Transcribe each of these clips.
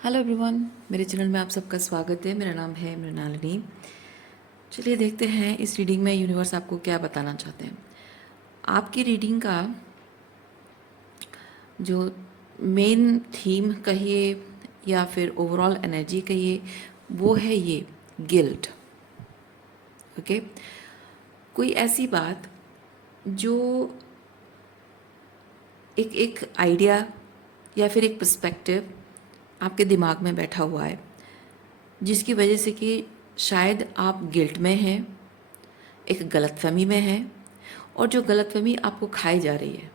Hello everyone, मेरे channel में आप सबका स्वागत है। मेरा नाम है मृणालिनी। चलिए देखते हैं इस रीडिंग में यूनिवर्स आपको क्या बताना चाहते हैं। आपकी रीडिंग का जो मेन थीम कहिए या फिर ओवरऑल एनर्जी कहिए, वो है ये गिल्ट। ओके, कोई ऐसी बात जो एक एक आइडिया या फिर एक पर्सपेक्टिव आपके दिमाग में बैठा हुआ है, जिसकी वजह से कि शायद आप गिल्ट में हैं, एक गलतफहमी में हैं, और जो गलतफहमी आपको खाई जा रही है,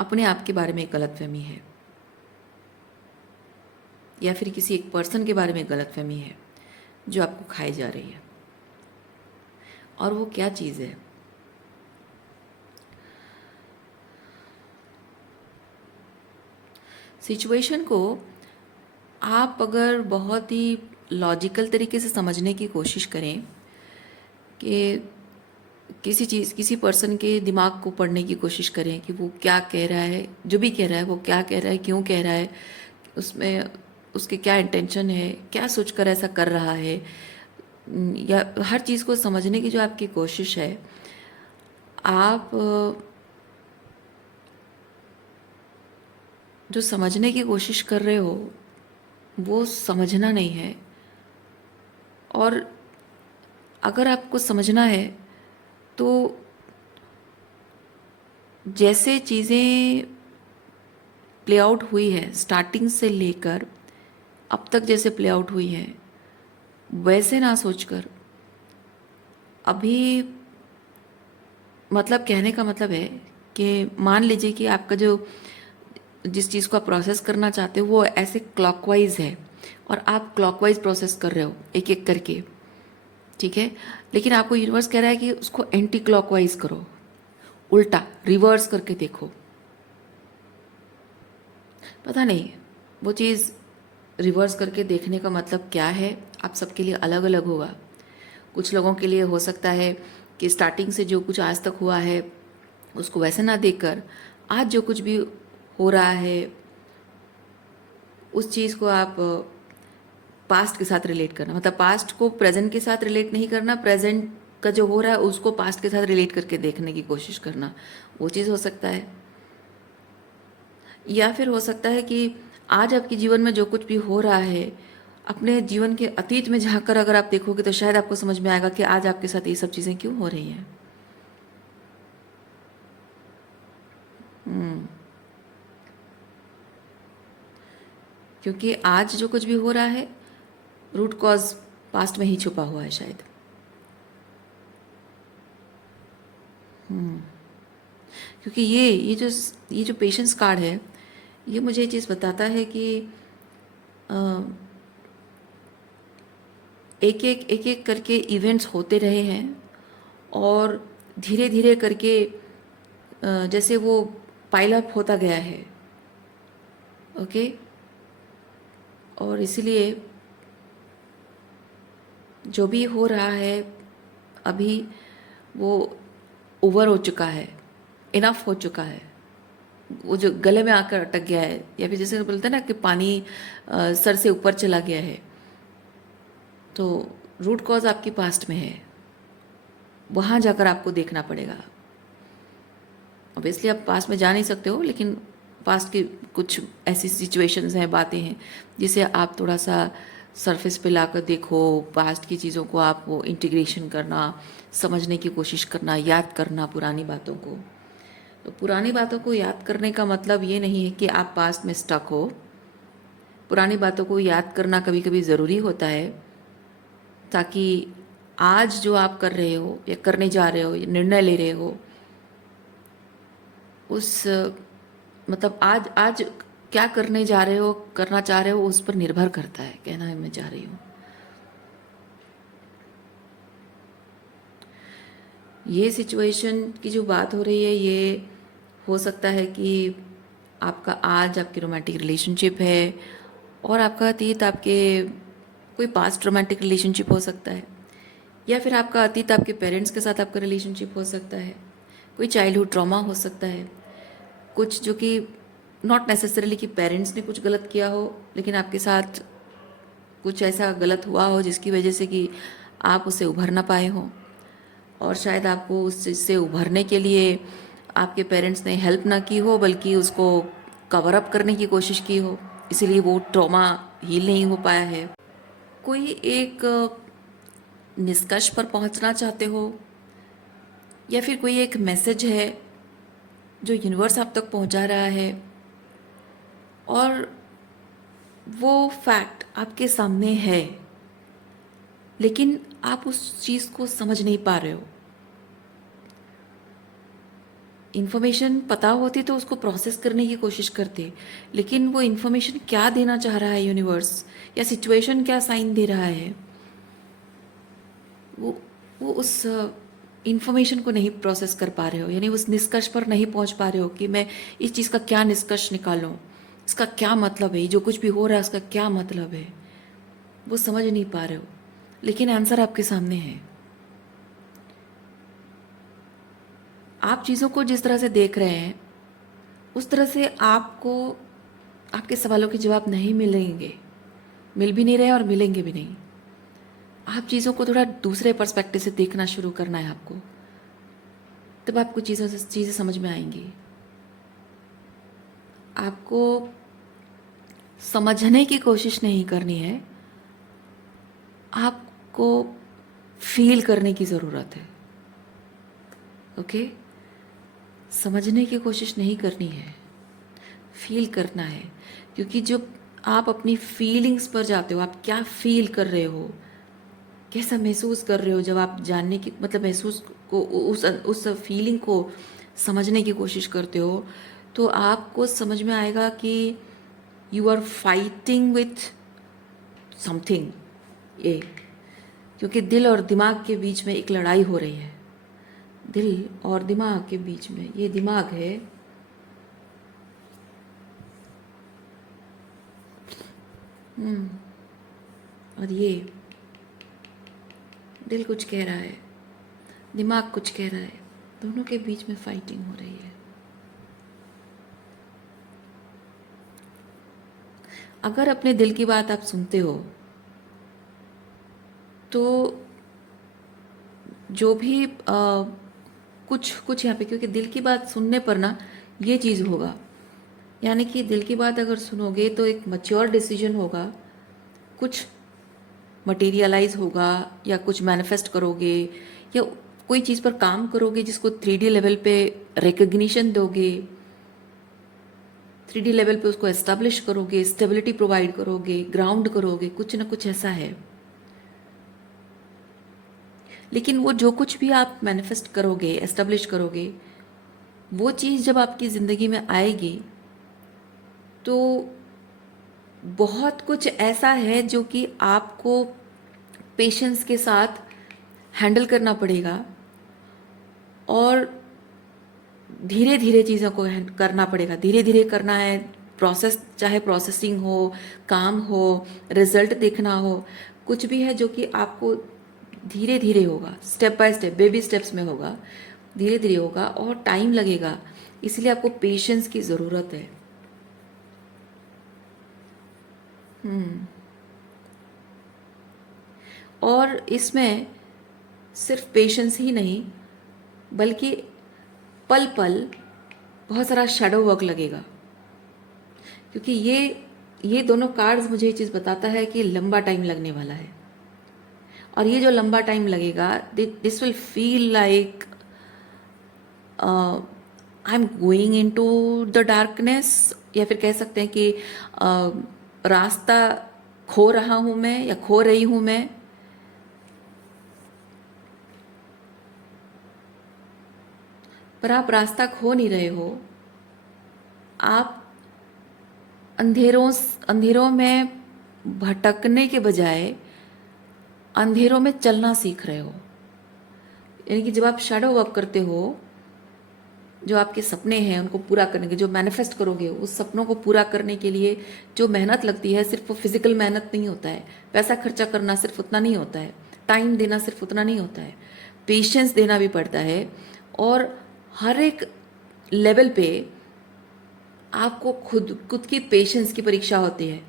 अपने आप के बारे में एक गलतफहमी है या फिर किसी एक पर्सन के बारे में गलतफहमी है जो आपको खाई जा रही है। और वो क्या चीज़ है? सिचुएशन को आप अगर बहुत ही लॉजिकल तरीके से समझने की कोशिश करें कि किसी पर्सन के दिमाग को पढ़ने की कोशिश करें कि वो क्या कह रहा है, जो भी कह रहा है वो क्या कह रहा है, क्यों कह रहा है, उसमें उसके क्या इंटेंशन है, क्या सोचकर ऐसा कर रहा है, या हर चीज़ को समझने की जो आपकी कोशिश है, आप जो समझने की कोशिश कर रहे हो वो समझना नहीं है। और अगर आपको समझना है तो जैसे चीज़ें प्ले आउट हुई है स्टार्टिंग से लेकर अब तक, जैसे प्ले आउट हुई है वैसे ना सोचकर अभी, मतलब कहने का मतलब है कि मान लीजिए कि आपका जो जिस चीज़ को आप प्रोसेस करना चाहते हो वो ऐसे क्लॉकवाइज है और आप क्लॉकवाइज प्रोसेस कर रहे हो एक एक करके, ठीक है। लेकिन आपको यूनिवर्स कह रहा है कि उसको एंटी क्लॉकवाइज करो, उल्टा रिवर्स करके देखो। पता नहीं वो चीज़ रिवर्स करके देखने का मतलब क्या है, आप सबके लिए अलग अलग होगा। कुछ लोगों के लिए हो सकता है कि स्टार्टिंग से जो कुछ आज तक हुआ है उसको वैसे ना देखकर आज जो कुछ भी हो रहा है उस चीज़ को आप पास्ट के साथ रिलेट करना, मतलब पास्ट को प्रेजेंट के साथ रिलेट नहीं करना, प्रेजेंट का जो हो रहा है उसको पास्ट के साथ रिलेट करके देखने की कोशिश करना, वो चीज़ हो सकता है। या फिर हो सकता है कि आज आपके जीवन में जो कुछ भी हो रहा है अपने जीवन के अतीत में झांककर अगर आप देखोगे तो शायद आपको समझ में आएगा कि आज आपके साथ ये सब चीज़ें क्यों हो रही हैं। क्योंकि आज जो कुछ भी हो रहा है रूट कॉज पास्ट में ही छुपा हुआ है शायद। क्योंकि ये जो पेशेंस कार्ड है ये मुझे ये चीज़ बताता है कि एक एक करके इवेंट्स होते रहे हैं और धीरे धीरे करके जैसे वो पाइल अप होता गया है। ओके, और इसलिए जो भी हो रहा है अभी वो ओवर हो चुका है, इनफ हो चुका है। वो जो गले में आकर अटक गया है, या फिर जैसे बोलते हैं ना कि पानी सर से ऊपर चला गया है, तो रूट कॉज आपकी पास्ट में है, वहाँ जाकर आपको देखना पड़ेगा। ऑब्वियसली आप पास्ट में जा नहीं सकते हो, लेकिन पास्ट की कुछ ऐसी सिचुएशंस हैं, बातें हैं जिसे आप थोड़ा सा सरफेस पे लाकर देखो। पास्ट की चीज़ों को आप वो इंटीग्रेशन करना, समझने की कोशिश करना, याद करना पुरानी बातों को। तो पुरानी बातों को याद करने का मतलब ये नहीं है कि आप पास्ट में स्टक हो। पुरानी बातों को याद करना कभी कभी ज़रूरी होता है ताकि आज जो आप कर रहे हो या करने जा रहे हो या निर्णय ले रहे हो उस मतलब आज आज क्या करने जा रहे हो, करना चाह रहे हो, उस पर निर्भर करता है, कहना है मैं चाह रही हूँ। ये सिचुएशन की जो बात हो रही है ये हो सकता है कि आपका आज आपकी रोमांटिक रिलेशनशिप है और आपका अतीत आपके कोई पास्ट रोमांटिक रिलेशनशिप हो सकता है, या फिर आपका अतीत आपके पेरेंट्स के साथ आपका रिलेशनशिप हो सकता है, कोई चाइल्डहुड ट्रॉमा हो सकता है, कुछ जो कि नॉट नेसेसरीली कि पेरेंट्स ने कुछ गलत किया हो, लेकिन आपके साथ कुछ ऐसा गलत हुआ हो जिसकी वजह से कि आप उससे उभर ना पाए हो, और शायद आपको उस चीज़ से उभरने के लिए आपके पेरेंट्स ने हेल्प ना की हो, बल्कि उसको कवर अप करने की कोशिश की हो, इसीलिए वो ट्रॉमा हील नहीं हो पाया है। कोई एक निष्कर्ष पर पहुंचना चाहते हो, या फिर कोई एक मैसेज है जो यूनिवर्स आप तक पहुंचा रहा है, और वो फैक्ट आपके सामने है, लेकिन आप उस चीज़ को समझ नहीं पा रहे हो। इन्फॉर्मेशन पता होती तो उसको प्रोसेस करने की कोशिश करते, लेकिन वो इन्फॉर्मेशन क्या देना चाह रहा है यूनिवर्स, या सिचुएशन क्या साइन दे रहा है, वो उस इन्फॉर्मेशन को नहीं प्रोसेस कर पा रहे हो, यानी उस निष्कर्ष पर नहीं पहुंच पा रहे हो कि मैं इस चीज़ का क्या निष्कर्ष निकालूं, इसका क्या मतलब है, जो कुछ भी हो रहा है उसका क्या मतलब है, वो समझ नहीं पा रहे हो। लेकिन आंसर आपके सामने है। आप चीज़ों को जिस तरह से देख रहे हैं उस तरह से आपको आपके सवालों के जवाब नहीं मिलेंगे, मिल भी नहीं रहे और मिलेंगे भी नहीं। आप चीज़ों को थोड़ा दूसरे पर्सपेक्टिव से देखना शुरू करना है आपको, तब आपको चीज़ें समझ में आएंगी। आपको समझने की कोशिश नहीं करनी है, आपको फील करने की ज़रूरत है। ओके? समझने की कोशिश नहीं करनी है, फील करना है। क्योंकि जब आप अपनी फीलिंग्स पर जाते हो, आप क्या फील कर रहे हो, कैसा महसूस कर रहे हो, जब आप जानने की मतलब महसूस को उस फीलिंग को समझने की कोशिश करते हो, तो आपको समझ में आएगा कि you are fighting with something. ये क्योंकि दिल और दिमाग के बीच में एक लड़ाई हो रही है। दिल और दिमाग के बीच में, ये दिमाग है, और ये दिल कुछ कह रहा है, दिमाग कुछ कह रहा है, दोनों के बीच में फाइटिंग हो रही है। अगर अपने दिल की बात आप सुनते हो तो जो भी कुछ यहाँ पे, क्योंकि दिल की बात सुनने पर ना ये चीज़ होगा, यानी कि दिल की बात अगर सुनोगे तो एक मैच्योर डिसीजन होगा, कुछ मटेरियलाइज होगा, या कुछ मैनिफेस्ट करोगे, या कोई चीज़ पर काम करोगे जिसको 3D लेवल पे रिकग्निशन दोगे, 3D लेवल पे उसको एस्टेब्लिश करोगे, स्टेबिलिटी प्रोवाइड करोगे, ग्राउंड करोगे, कुछ ना कुछ ऐसा है। लेकिन वो जो कुछ भी आप मैनिफेस्ट करोगे, एस्टेब्लिश करोगे, वो चीज़ जब आपकी ज़िंदगी में आएगी तो बहुत कुछ ऐसा है जो कि आपको पेशेंस के साथ हैंडल करना पड़ेगा, और धीरे धीरे चीज़ों को करना पड़ेगा। धीरे धीरे करना है, प्रोसेस, चाहे प्रोसेसिंग हो, काम हो, रिजल्ट देखना हो, कुछ भी है जो कि आपको धीरे धीरे होगा, step by step, baby steps में होगा, धीरे धीरे होगा और टाइम लगेगा। इसलिए आपको पेशेंस की ज़रूरत है। और इसमें सिर्फ पेशेंस ही नहीं, बल्कि पल पल बहुत सारा शैडो वर्क लगेगा, क्योंकि ये दोनों कार्ड्स मुझे ये चीज़ बताता है कि लंबा टाइम लगने वाला है। और ये जो लंबा टाइम लगेगा, this will feel like I am going into the darkness, या फिर कह सकते हैं कि रास्ता खो रहा हूँ मैं, या खो रही हूँ मैं। पर आप रास्ता खो नहीं रहे हो, आप अंधेरों में भटकने के बजाय अंधेरों में चलना सीख रहे हो। यानी कि जब आप शैडो वर्क करते हो, जो आपके सपने हैं उनको पूरा करने के, जो मैनिफेस्ट करोगे, उस सपनों को पूरा करने के लिए जो मेहनत लगती है, सिर्फ वो फिजिकल मेहनत नहीं होता है, पैसा खर्चा करना सिर्फ उतना नहीं होता है, टाइम देना सिर्फ उतना नहीं होता है, पेशेंस देना भी पड़ता है। और हर एक लेवल पे आपको खुद खुद की पेशेंस की परीक्षा होती है,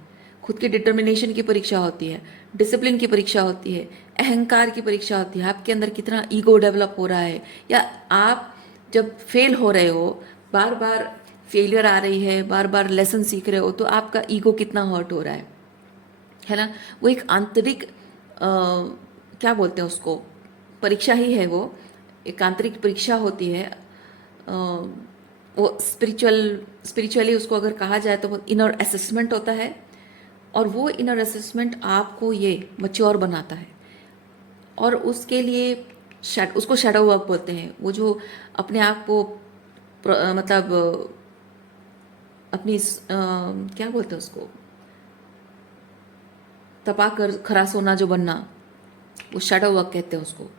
खुद की डिटर्मिनेशन की परीक्षा होती है, डिसिप्लिन की परीक्षा होती है, अहंकार की परीक्षा होती है, आपके अंदर कितना ईगो डेवलप हो रहा है, या आप जब फेल हो रहे हो, बार बार फेलियर आ रही है, बार बार लेसन सीख रहे हो, तो आपका ईगो कितना हर्ट हो रहा है ना। वो एक आंतरिक क्या बोलते हैं उसको, परीक्षा ही है वो, एक आंतरिक परीक्षा होती है। वो स्पिरिचुअली उसको अगर कहा जाए तो वो इनर असेसमेंट होता है, और वो इनर असेसमेंट आपको ये मच्योर बनाता है। और उसके लिए उसको शैडो वर्क बोलते हैं। वो जो अपने आप को मतलब अपनी क्या बोलते हैं उसको, तपा कर खरा सोना जो बनना, वो शैडो वर्क कहते हैं उसको।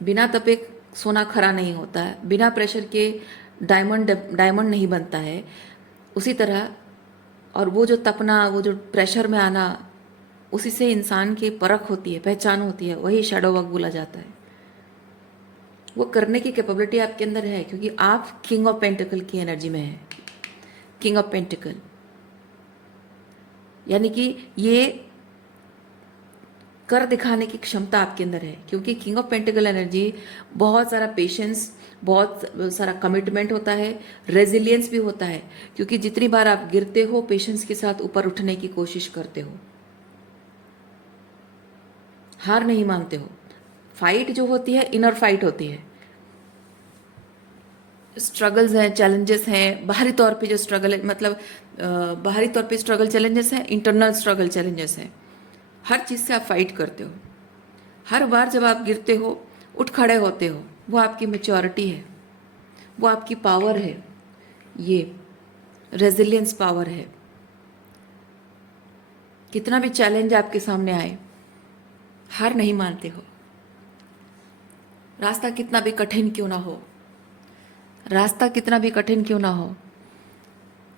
बिना तपे सोना खरा नहीं होता है, बिना प्रेशर के डायमंड नहीं बनता है, उसी तरह। और वो जो तपना, वो जो प्रेशर में आना, उसी से इंसान की परख होती है, पहचान होती है, वही शैडो वर्क बोला जाता है। वो करने की कैपेबिलिटी आपके अंदर है, क्योंकि आप किंग ऑफ पेंटिकल की एनर्जी में है। किंग ऑफ पेंटिकल यानी कि ये कर दिखाने की क्षमता आपके अंदर है, क्योंकि किंग ऑफ पेंटिकल एनर्जी बहुत सारा पेशेंस, बहुत सारा कमिटमेंट होता है, रेजिलियंस भी होता है। क्योंकि जितनी बार आप गिरते हो, पेशेंस के साथ ऊपर उठने की कोशिश करते हो, हार नहीं मानते हो। फाइट जो होती है, इनर फाइट होती है। स्ट्रगल्स हैं, चैलेंजेस हैं, बाहरी तौर पे जो स्ट्रगल है, मतलब बाहरी तौर पे स्ट्रगल चैलेंजेस हैं, इंटरनल स्ट्रगल चैलेंजेस हैं। हर चीज़ से आप फाइट करते हो। हर बार जब आप गिरते हो, उठ खड़े होते हो, वो आपकी मेच्योरिटी है, वो आपकी पावर है, ये रेजिलियंस पावर है। कितना भी चैलेंज आपके सामने आए, हार नहीं मानते हो। रास्ता कितना भी कठिन क्यों ना हो, रास्ता कितना भी कठिन क्यों ना हो,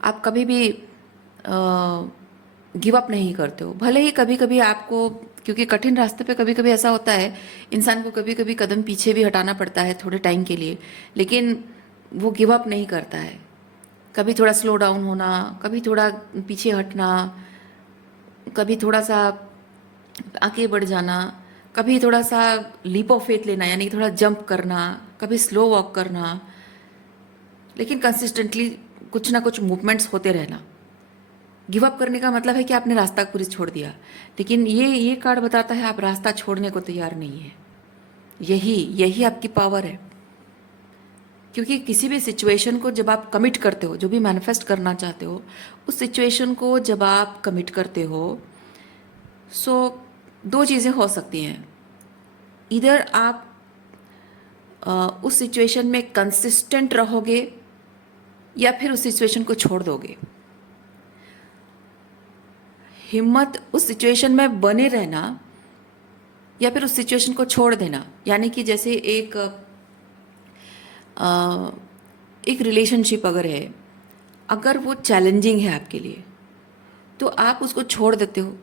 आप कभी भी गिव अप नहीं करते हो। भले ही कभी कभी आपको, क्योंकि कठिन रास्ते पे कभी कभी ऐसा होता है, इंसान को कभी कभी कदम पीछे भी हटाना पड़ता है थोड़े टाइम के लिए, लेकिन वो गिव अप नहीं करता है। कभी थोड़ा स्लो डाउन होना, कभी थोड़ा पीछे हटना, कभी थोड़ा सा आगे बढ़ जाना, कभी थोड़ा सा लीप ऑफ फेथ लेना, यानी थोड़ा जंप करना, कभी स्लो वॉक करना, लेकिन कंसिस्टेंटली कुछ ना कुछ मूवमेंट्स होते रहना। गिव अप करने का मतलब है कि आपने रास्ता पूरी छोड़ दिया, लेकिन ये कार्ड बताता है आप रास्ता छोड़ने को तैयार नहीं है। यही यही आपकी पावर है। क्योंकि किसी भी सिचुएशन को जब आप कमिट करते हो, जो भी मैनिफेस्ट करना चाहते हो, उस सिचुएशन को जब आप कमिट करते हो, सो दो चीज़ें हो सकती हैं। इधर आप उस सिचुएशन में कंसिस्टेंट रहोगे, या फिर उस सिचुएशन को छोड़ दोगे। हिम्मत उस सिचुएशन में बने रहना, या फिर उस सिचुएशन को छोड़ देना। यानी कि जैसे एक रिलेशनशिप अगर है, अगर वो चैलेंजिंग है आपके लिए, तो आप उसको छोड़ देते हो,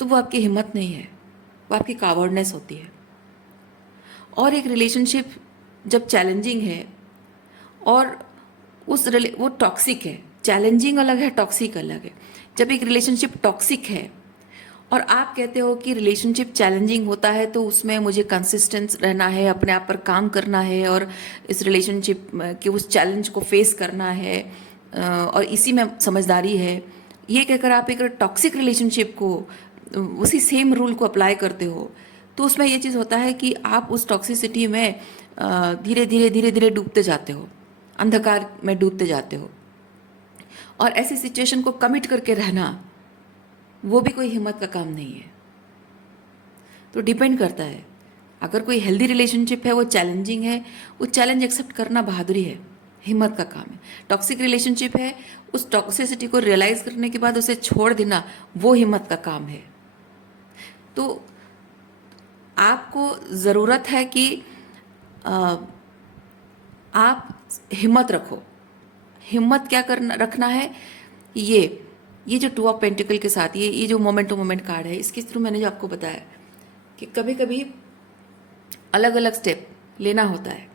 तो वो आपकी हिम्मत नहीं है, वो आपकी कावर्डनेस होती है। और एक रिलेशनशिप जब चैलेंजिंग है और वो टॉक्सिक है, चैलेंजिंग अलग है, टॉक्सिक अलग है। जब एक रिलेशनशिप टॉक्सिक है और आप कहते हो कि रिलेशनशिप चैलेंजिंग होता है, तो उसमें मुझे कंसिस्टेंस रहना है, अपने आप पर काम करना है, और इस रिलेशनशिप के उस चैलेंज को फेस करना है, और इसी में समझदारी है, ये कहकर आप एक टॉक्सिक रिलेशनशिप को, उसी सेम रूल को अप्लाई करते हो, तो उसमें ये चीज़ होता है कि आप उस टॉक्सिसिटी में धीरे धीरे धीरे धीरे डूबते जाते हो, अंधकार में डूबते जाते हो। और ऐसी सिचुएशन को कमिट करके रहना, वो भी कोई हिम्मत का काम नहीं है। तो डिपेंड करता है। अगर कोई हेल्दी रिलेशनशिप है, वो चैलेंजिंग है, वो चैलेंज एक्सेप्ट करना बहादुरी है, हिम्मत का काम है। टॉक्सिक रिलेशनशिप है, उस टॉक्सिसिटी को रियलाइज करने के बाद उसे छोड़ देना, वो हिम्मत का काम है। तो आपको ज़रूरत है कि आप हिम्मत रखो। हिम्मत क्या करना रखना है, ये जो टू ऑफ पेंटिकल के साथ ये जो मोमेंट टू मोमेंट कार्ड है, इसके थ्रू मैंने जो आपको बताया कि कभी कभी अलग अलग स्टेप लेना होता है।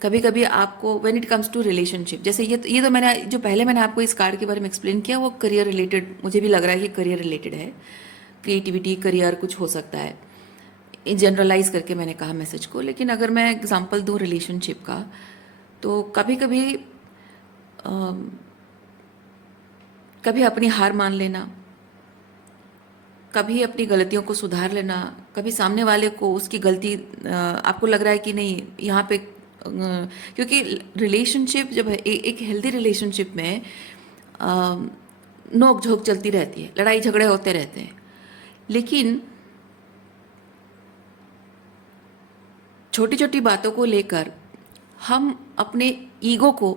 कभी कभी आपको when it comes to relationship, जैसे ये तो मैंने जो पहले मैंने आपको इस कार्ड के बारे में एक्सप्लेन किया वो करियर रिलेटेड मुझे भी लग रहा है कि करियर रिलेटेड है, क्रिएटिविटी करियर कुछ हो सकता है, जनरलाइज करके मैंने कहा मैसेज को। लेकिन अगर मैं एग्जांपल दूं रिलेशनशिप का, तो कभी कभी कभी अपनी हार मान लेना, कभी अपनी गलतियों को सुधार लेना, कभी सामने वाले को उसकी गलती आपको लग रहा है कि नहीं यहाँ पे क्योंकि रिलेशनशिप जब है एक हेल्दी रिलेशनशिप में नोक झोंक चलती रहती है, लड़ाई झगड़े होते रहते हैं, लेकिन छोटी छोटी बातों को लेकर हम अपने ईगो को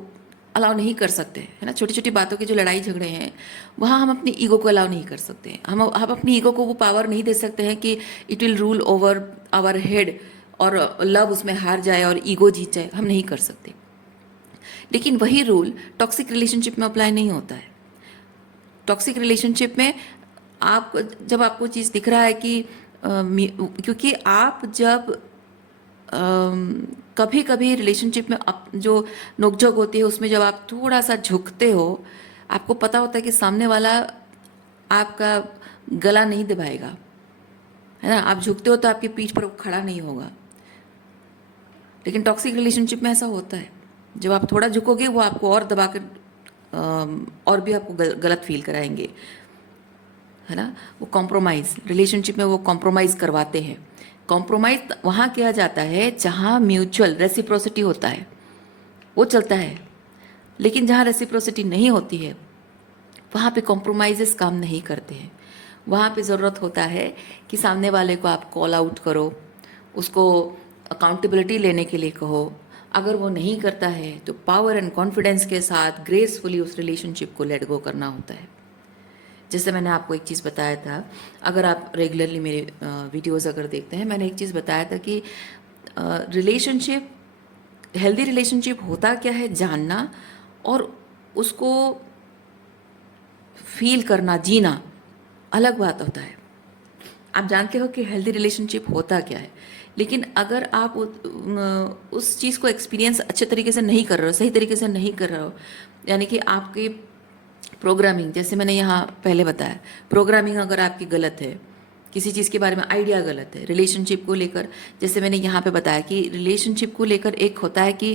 अलाउ नहीं कर सकते, है ना। छोटी छोटी बातों के जो लड़ाई झगड़े हैं वहाँ हम अपनी ईगो को अलाउ नहीं कर सकते, हम अपनी ईगो को वो पावर नहीं दे सकते हैं कि it will rule over our head और लव उसमें हार जाए और ईगो जीत जाए, हम नहीं कर सकते। लेकिन वही रूल टॉक्सिक रिलेशनशिप में अप्लाई नहीं होता है। टॉक्सिक रिलेशनशिप में आप जब आपको चीज़ दिख रहा है कि क्योंकि आप जब कभी कभी रिलेशनशिप में जो नोकझोंक होती है उसमें जब आप थोड़ा सा झुकते हो, आपको पता होता है कि सामने वाला आपका गला नहीं दबाएगा, है ना। आप झुकते हो तो आपकी पीठ पर वो खड़ा नहीं होगा। लेकिन टॉक्सिक रिलेशनशिप में ऐसा होता है, जब आप थोड़ा झुकोगे वो आपको और दबा कर और भी आपको गलत फील कराएंगे, है ना। वो कॉम्प्रोमाइज़ रिलेशनशिप में वो कॉम्प्रोमाइज़ करवाते हैं। कॉम्प्रोमाइज़ वहाँ किया जाता है जहाँ म्यूचुअल रेसिप्रोसिटी होता है, वो चलता है। लेकिन जहाँ रेसिप्रोसिटी नहीं होती है वहाँ पे कॉम्प्रोमाइज़ेस काम नहीं करते हैं। वहाँ पे ज़रूरत होता है कि सामने वाले को आप कॉल आउट करो, उसको अकाउंटेबिलिटी लेने के लिए कहो। अगर वो नहीं करता है तो पावर एंड कॉन्फिडेंस के साथ ग्रेसफुली उस रिलेशनशिप को लेट गो करना होता है। जैसे मैंने आपको एक चीज़ बताया था, अगर आप रेगुलरली मेरे वीडियोस अगर देखते हैं, मैंने एक चीज़ बताया था कि रिलेशनशिप, हेल्दी रिलेशनशिप होता क्या है जानना और उसको फील करना, जीना अलग बात होता है। आप जानते हो कि हेल्दी रिलेशनशिप होता क्या है, लेकिन अगर आप उस चीज़ को एक्सपीरियंस अच्छे तरीके से नहीं कर रहे हो, सही तरीके से नहीं कर रहे हो, यानी कि आपकी प्रोग्रामिंग, जैसे मैंने यहाँ पहले बताया, प्रोग्रामिंग अगर आपकी गलत है, किसी चीज़ के बारे में आइडिया गलत है रिलेशनशिप को लेकर, जैसे मैंने यहाँ पे बताया कि रिलेशनशिप को लेकर एक होता है कि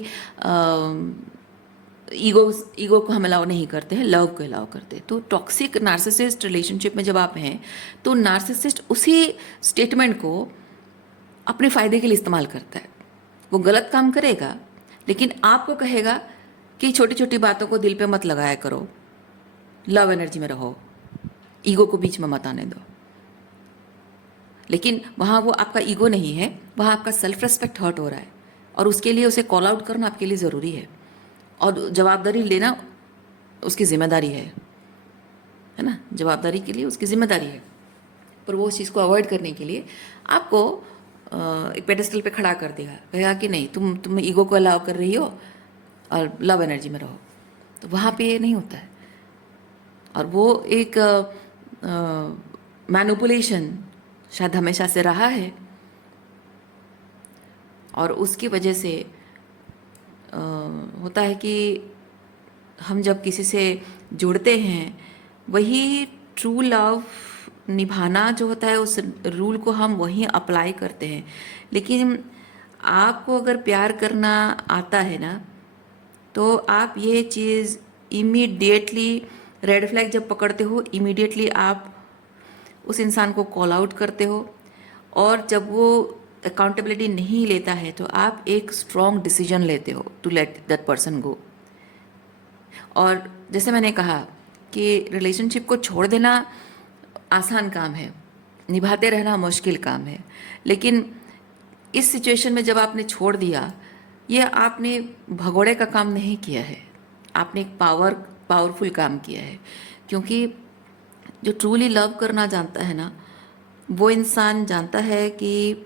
ईगो को हम अलाउ नहीं करते हैं, लव को अलाउ करते हैं। तो टॉक्सिक नार्सिसिस्ट रिलेशनशिप में जब आप हैं तो नार्सिसिस्ट उसी स्टेटमेंट को अपने फ़ायदे के लिए इस्तेमाल करता है। वो गलत काम करेगा लेकिन आपको कहेगा कि छोटी छोटी बातों को दिल पे मत लगाया करो, लव एनर्जी में रहो, ईगो को बीच में मत आने दो। लेकिन वहाँ वो आपका ईगो नहीं है, वहाँ आपका सेल्फ रेस्पेक्ट हर्ट हो रहा है और उसके लिए उसे कॉल आउट करना आपके लिए ज़रूरी है और जवाबदारी लेना उसकी ज़िम्मेदारी है ना। जवाबदारी के लिए उसकी ज़िम्मेदारी है, पर वो उस चीज़ को अवॉइड करने के लिए आपको एक पेडेस्टल पे खड़ा कर देगा, कहेगा कि नहीं तुम ईगो को अलाउ कर रही हो और लव एनर्जी में रहो। तो वहाँ पे ये नहीं होता है और वो एक मैनिपुलेशन शायद हमेशा से रहा है और उसकी वजह से होता है कि हम जब किसी से जुड़ते हैं वही ट्रू लव निभाना जो होता है, उस रूल को हम वहीं अप्लाई करते हैं। लेकिन आपको अगर प्यार करना आता है ना, तो आप ये चीज़ इमीडिएटली, रेड फ्लैग जब पकड़ते हो इमीडिएटली आप उस इंसान को कॉल आउट करते हो और जब वो अकाउंटेबिलिटी नहीं लेता है तो आप एक स्ट्रॉन्ग डिसीजन लेते हो to let that person go. और जैसे मैंने कहा कि रिलेशनशिप को छोड़ देना आसान काम है, निभाते रहना मुश्किल काम है। लेकिन इस सिचुएशन में जब आपने छोड़ दिया, ये आपने भगोड़े का काम नहीं किया है, आपने एक पावरफुल काम किया है। क्योंकि जो ट्रूली लव करना जानता है ना, वो इंसान जानता है कि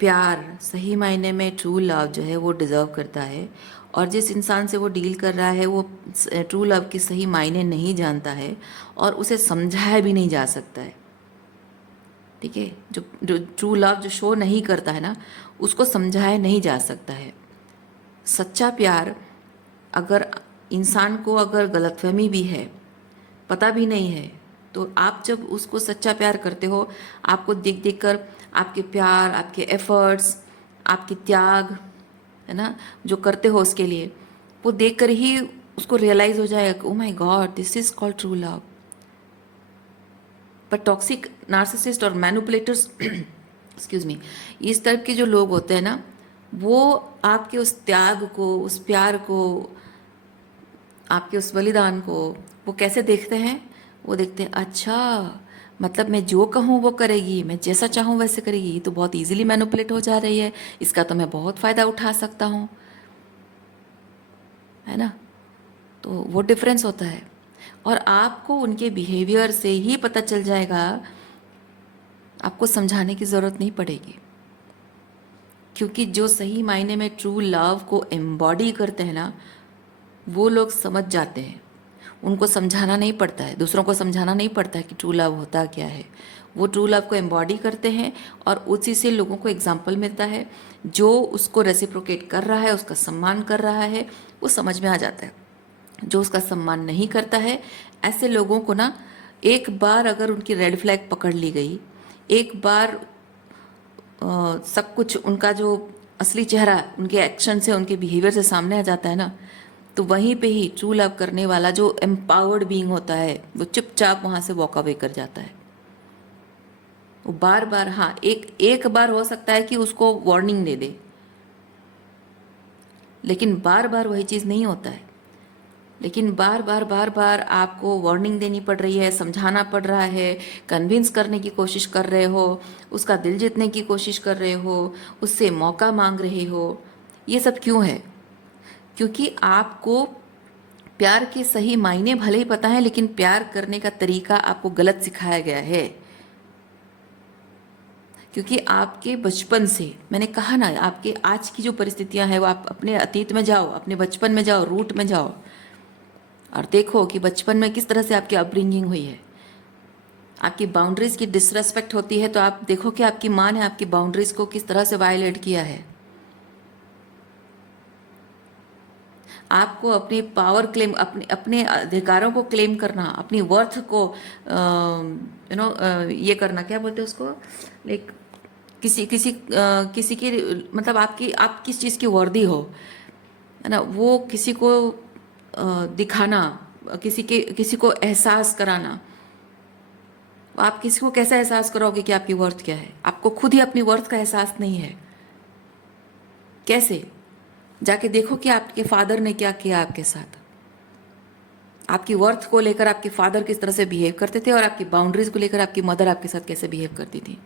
प्यार सही मायने में ट्रू लव जो है वो डिज़र्व करता है और जिस इंसान से वो डील कर रहा है वो ट्रू लव के सही मायने नहीं जानता है और उसे समझाया भी नहीं जा सकता है। ठीक है, जो ट्रू लव जो शो नहीं करता है ना, उसको समझाया नहीं जा सकता है। सच्चा प्यार, अगर इंसान को अगर गलतफहमी भी है, पता भी नहीं है, तो आप जब उसको सच्चा प्यार करते हो, आपको देख देख कर आपके प्यार, आपके एफर्ट्स, आपकी त्याग, है ना, जो करते हो उसके लिए, वो देख कर ही उसको रियलाइज हो जाएगा, oh my God, this is called true love. पर टॉक्सिक नार्सिसिस्ट और मैनिपुलेटर्स एक्सक्यूज मी, इस टाइप के जो लोग होते हैं ना, वो आपके उस त्याग को, उस प्यार को, आपके उस बलिदान को वो कैसे देखते हैं? वो देखते हैं, अच्छा मतलब मैं जो कहूँ वो करेगी, मैं जैसा चाहूँ वैसे करेगी, ये तो बहुत इजीली मैनिपुलेट हो जा रही है, इसका तो मैं बहुत फ़ायदा उठा सकता हूँ, है ना। तो वो डिफरेंस होता है। और आपको उनके बिहेवियर से ही पता चल जाएगा, आपको समझाने की ज़रूरत नहीं पड़ेगी, क्योंकि जो सही मायने में ट्रू लव को एम्बॉडी करते हैं ना, वो लोग समझ जाते हैं। उनको समझाना नहीं पड़ता है, दूसरों को समझाना नहीं पड़ता है कि ट्रू लव होता क्या है। वो ट्रू लव को एम्बॉडी करते हैं और उसी से लोगों को एग्जाम्पल मिलता है। जो उसको रेसिप्रोकेट कर रहा है, उसका सम्मान कर रहा है, वो समझ में आ जाता है। जो उसका सम्मान नहीं करता है, ऐसे लोगों को ना, एक बार अगर उनकी रेड फ्लैग पकड़ ली गई, एक बार सब कुछ उनका जो असली चेहरा उनके एक्शन से, उनके बिहेवियर से सामने आ जाता है ना, तो वहीं पे ही ट्रू लव करने वाला जो एम्पावर्ड बीइंग होता है, वो चुपचाप वहाँ से वॉक अवे कर जाता है। वो बार बार, हाँ, एक बार हो सकता है कि उसको वार्निंग दे दे, लेकिन बार बार वही चीज़ नहीं होता है। लेकिन बार बार आपको वार्निंग देनी पड़ रही है, समझाना पड़ रहा है, कन्विंस करने की कोशिश कर रहे हो, उसका दिल जीतने की कोशिश कर रहे हो, उससे मौका मांग रहे हो। ये सब क्यों है? क्योंकि आपको प्यार के सही मायने भले ही पता है, लेकिन प्यार करने का तरीका आपको गलत सिखाया गया है। क्योंकि आपके बचपन से, मैंने कहा ना, आपके आज की जो परिस्थितियां हैं वो आप अपने अतीत में जाओ, अपने बचपन में जाओ, रूट में जाओ और देखो कि बचपन में किस तरह से आपकी अपब्रिंगिंग हुई है। आपकी बाउंड्रीज की डिसरेस्पेक्ट होती है तो आप देखो कि आपकी माँ ने आपकी बाउंड्रीज को किस तरह से वायलेट किया है। आपको अपनी पावर क्लेम, अपने अपने अधिकारों को क्लेम करना, अपनी वर्थ को ये करना, क्या बोलते हैं उसको, लाइक किसी की, मतलब आप किस चीज़ की वर्दी हो, है ना, वो किसी को दिखाना, किसी को एहसास कराना। आप किसी को कैसा एहसास करोगे कि आपकी वर्थ क्या है? आपको खुद ही अपनी वर्थ का एहसास नहीं है। कैसे? जाके देखो कि आपके फादर ने क्या किया आपके साथ। आपकी वर्थ को लेकर आपके फादर किस तरह से बिहेव करते थे और आपकी बाउंड्रीज को लेकर आपकी मदर आपके साथ कैसे बिहेव करती थी।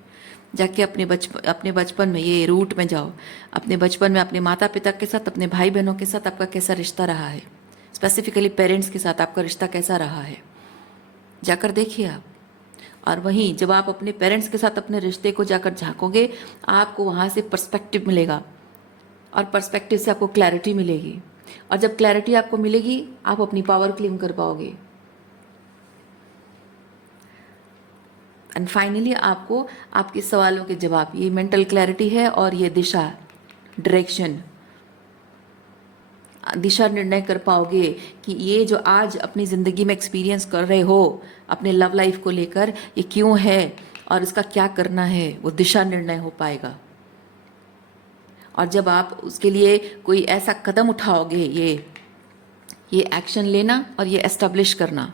जाके अपने बचपन में ये रूट में जाओ, अपने बचपन में अपने माता पिता के साथ, अपने भाई बहनों के साथ आपका कैसा रिश्ता रहा है, स्पेसिफिकली पेरेंट्स के साथ आपका रिश्ता कैसा रहा है, जाकर देखिए आप। और वहीं जब आप अपने पेरेंट्स के साथ अपने रिश्ते को जाकर झांकोगे, आपको वहाँ से पर्सपेक्टिव मिलेगा और पर्सपेक्टिव से आपको क्लैरिटी मिलेगी। और जब क्लैरिटी आपको मिलेगी, आप अपनी पावर क्लेम कर पाओगे। एंड फाइनली आपको आपके सवालों के जवाब, ये मेंटल क्लैरिटी है और ये दिशा, डायरेक्शन, दिशा निर्णय कर पाओगे कि ये जो आज अपनी ज़िंदगी में एक्सपीरियंस कर रहे हो अपने लव लाइफ को लेकर, ये क्यों है और इसका क्या करना है, वो दिशा निर्णय हो पाएगा। और जब आप उसके लिए कोई ऐसा कदम उठाओगे, ये एक्शन लेना और ये एस्टेब्लिश करना,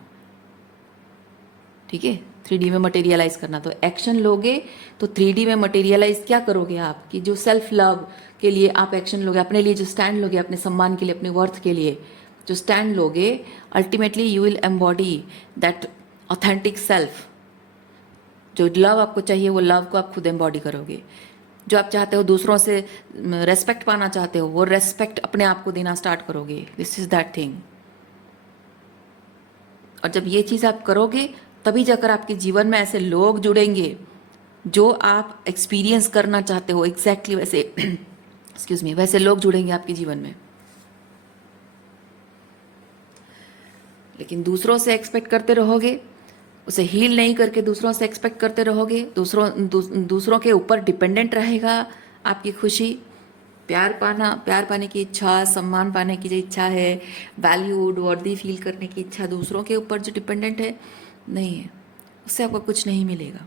ठीक है, 3D में मटेरियलाइज करना, तो एक्शन लोगे तो 3D में मटेरियलाइज क्या करोगे आप, कि जो सेल्फ लव के लिए आप एक्शन लोगे, अपने लिए जो स्टैंड लोगे, अपने सम्मान के लिए, अपने वर्थ के लिए जो स्टैंड लोगे, ultimately you will embody that authentic self. जो लव आपको चाहिए, वो लव को आप खुद एम्बॉडी करोगे। जो आप चाहते हो, दूसरों से रेस्पेक्ट पाना चाहते हो, वो रेस्पेक्ट अपने आप को देना स्टार्ट करोगे। This is that thing. और जब ये चीज़ आप करोगे, तभी जाकर आपके जीवन में ऐसे लोग जुड़ेंगे जो आप एक्सपीरियंस करना चाहते हो, एग्जैक्टली वैसे एक्सक्यूज मी, वैसे लोग जुड़ेंगे आपके जीवन में। लेकिन दूसरों से एक्सपेक्ट करते रहोगे, उसे हील नहीं करके दूसरों से एक्सपेक्ट करते रहोगे, दूसरों के ऊपर डिपेंडेंट रहेगा आपकी खुशी, प्यार पाने की इच्छा, सम्मान पाने की जो इच्छा है, वैल्यूड वर्दी फील करने की इच्छा दूसरों के ऊपर जो डिपेंडेंट है, नहीं है, उससे आपको कुछ नहीं मिलेगा।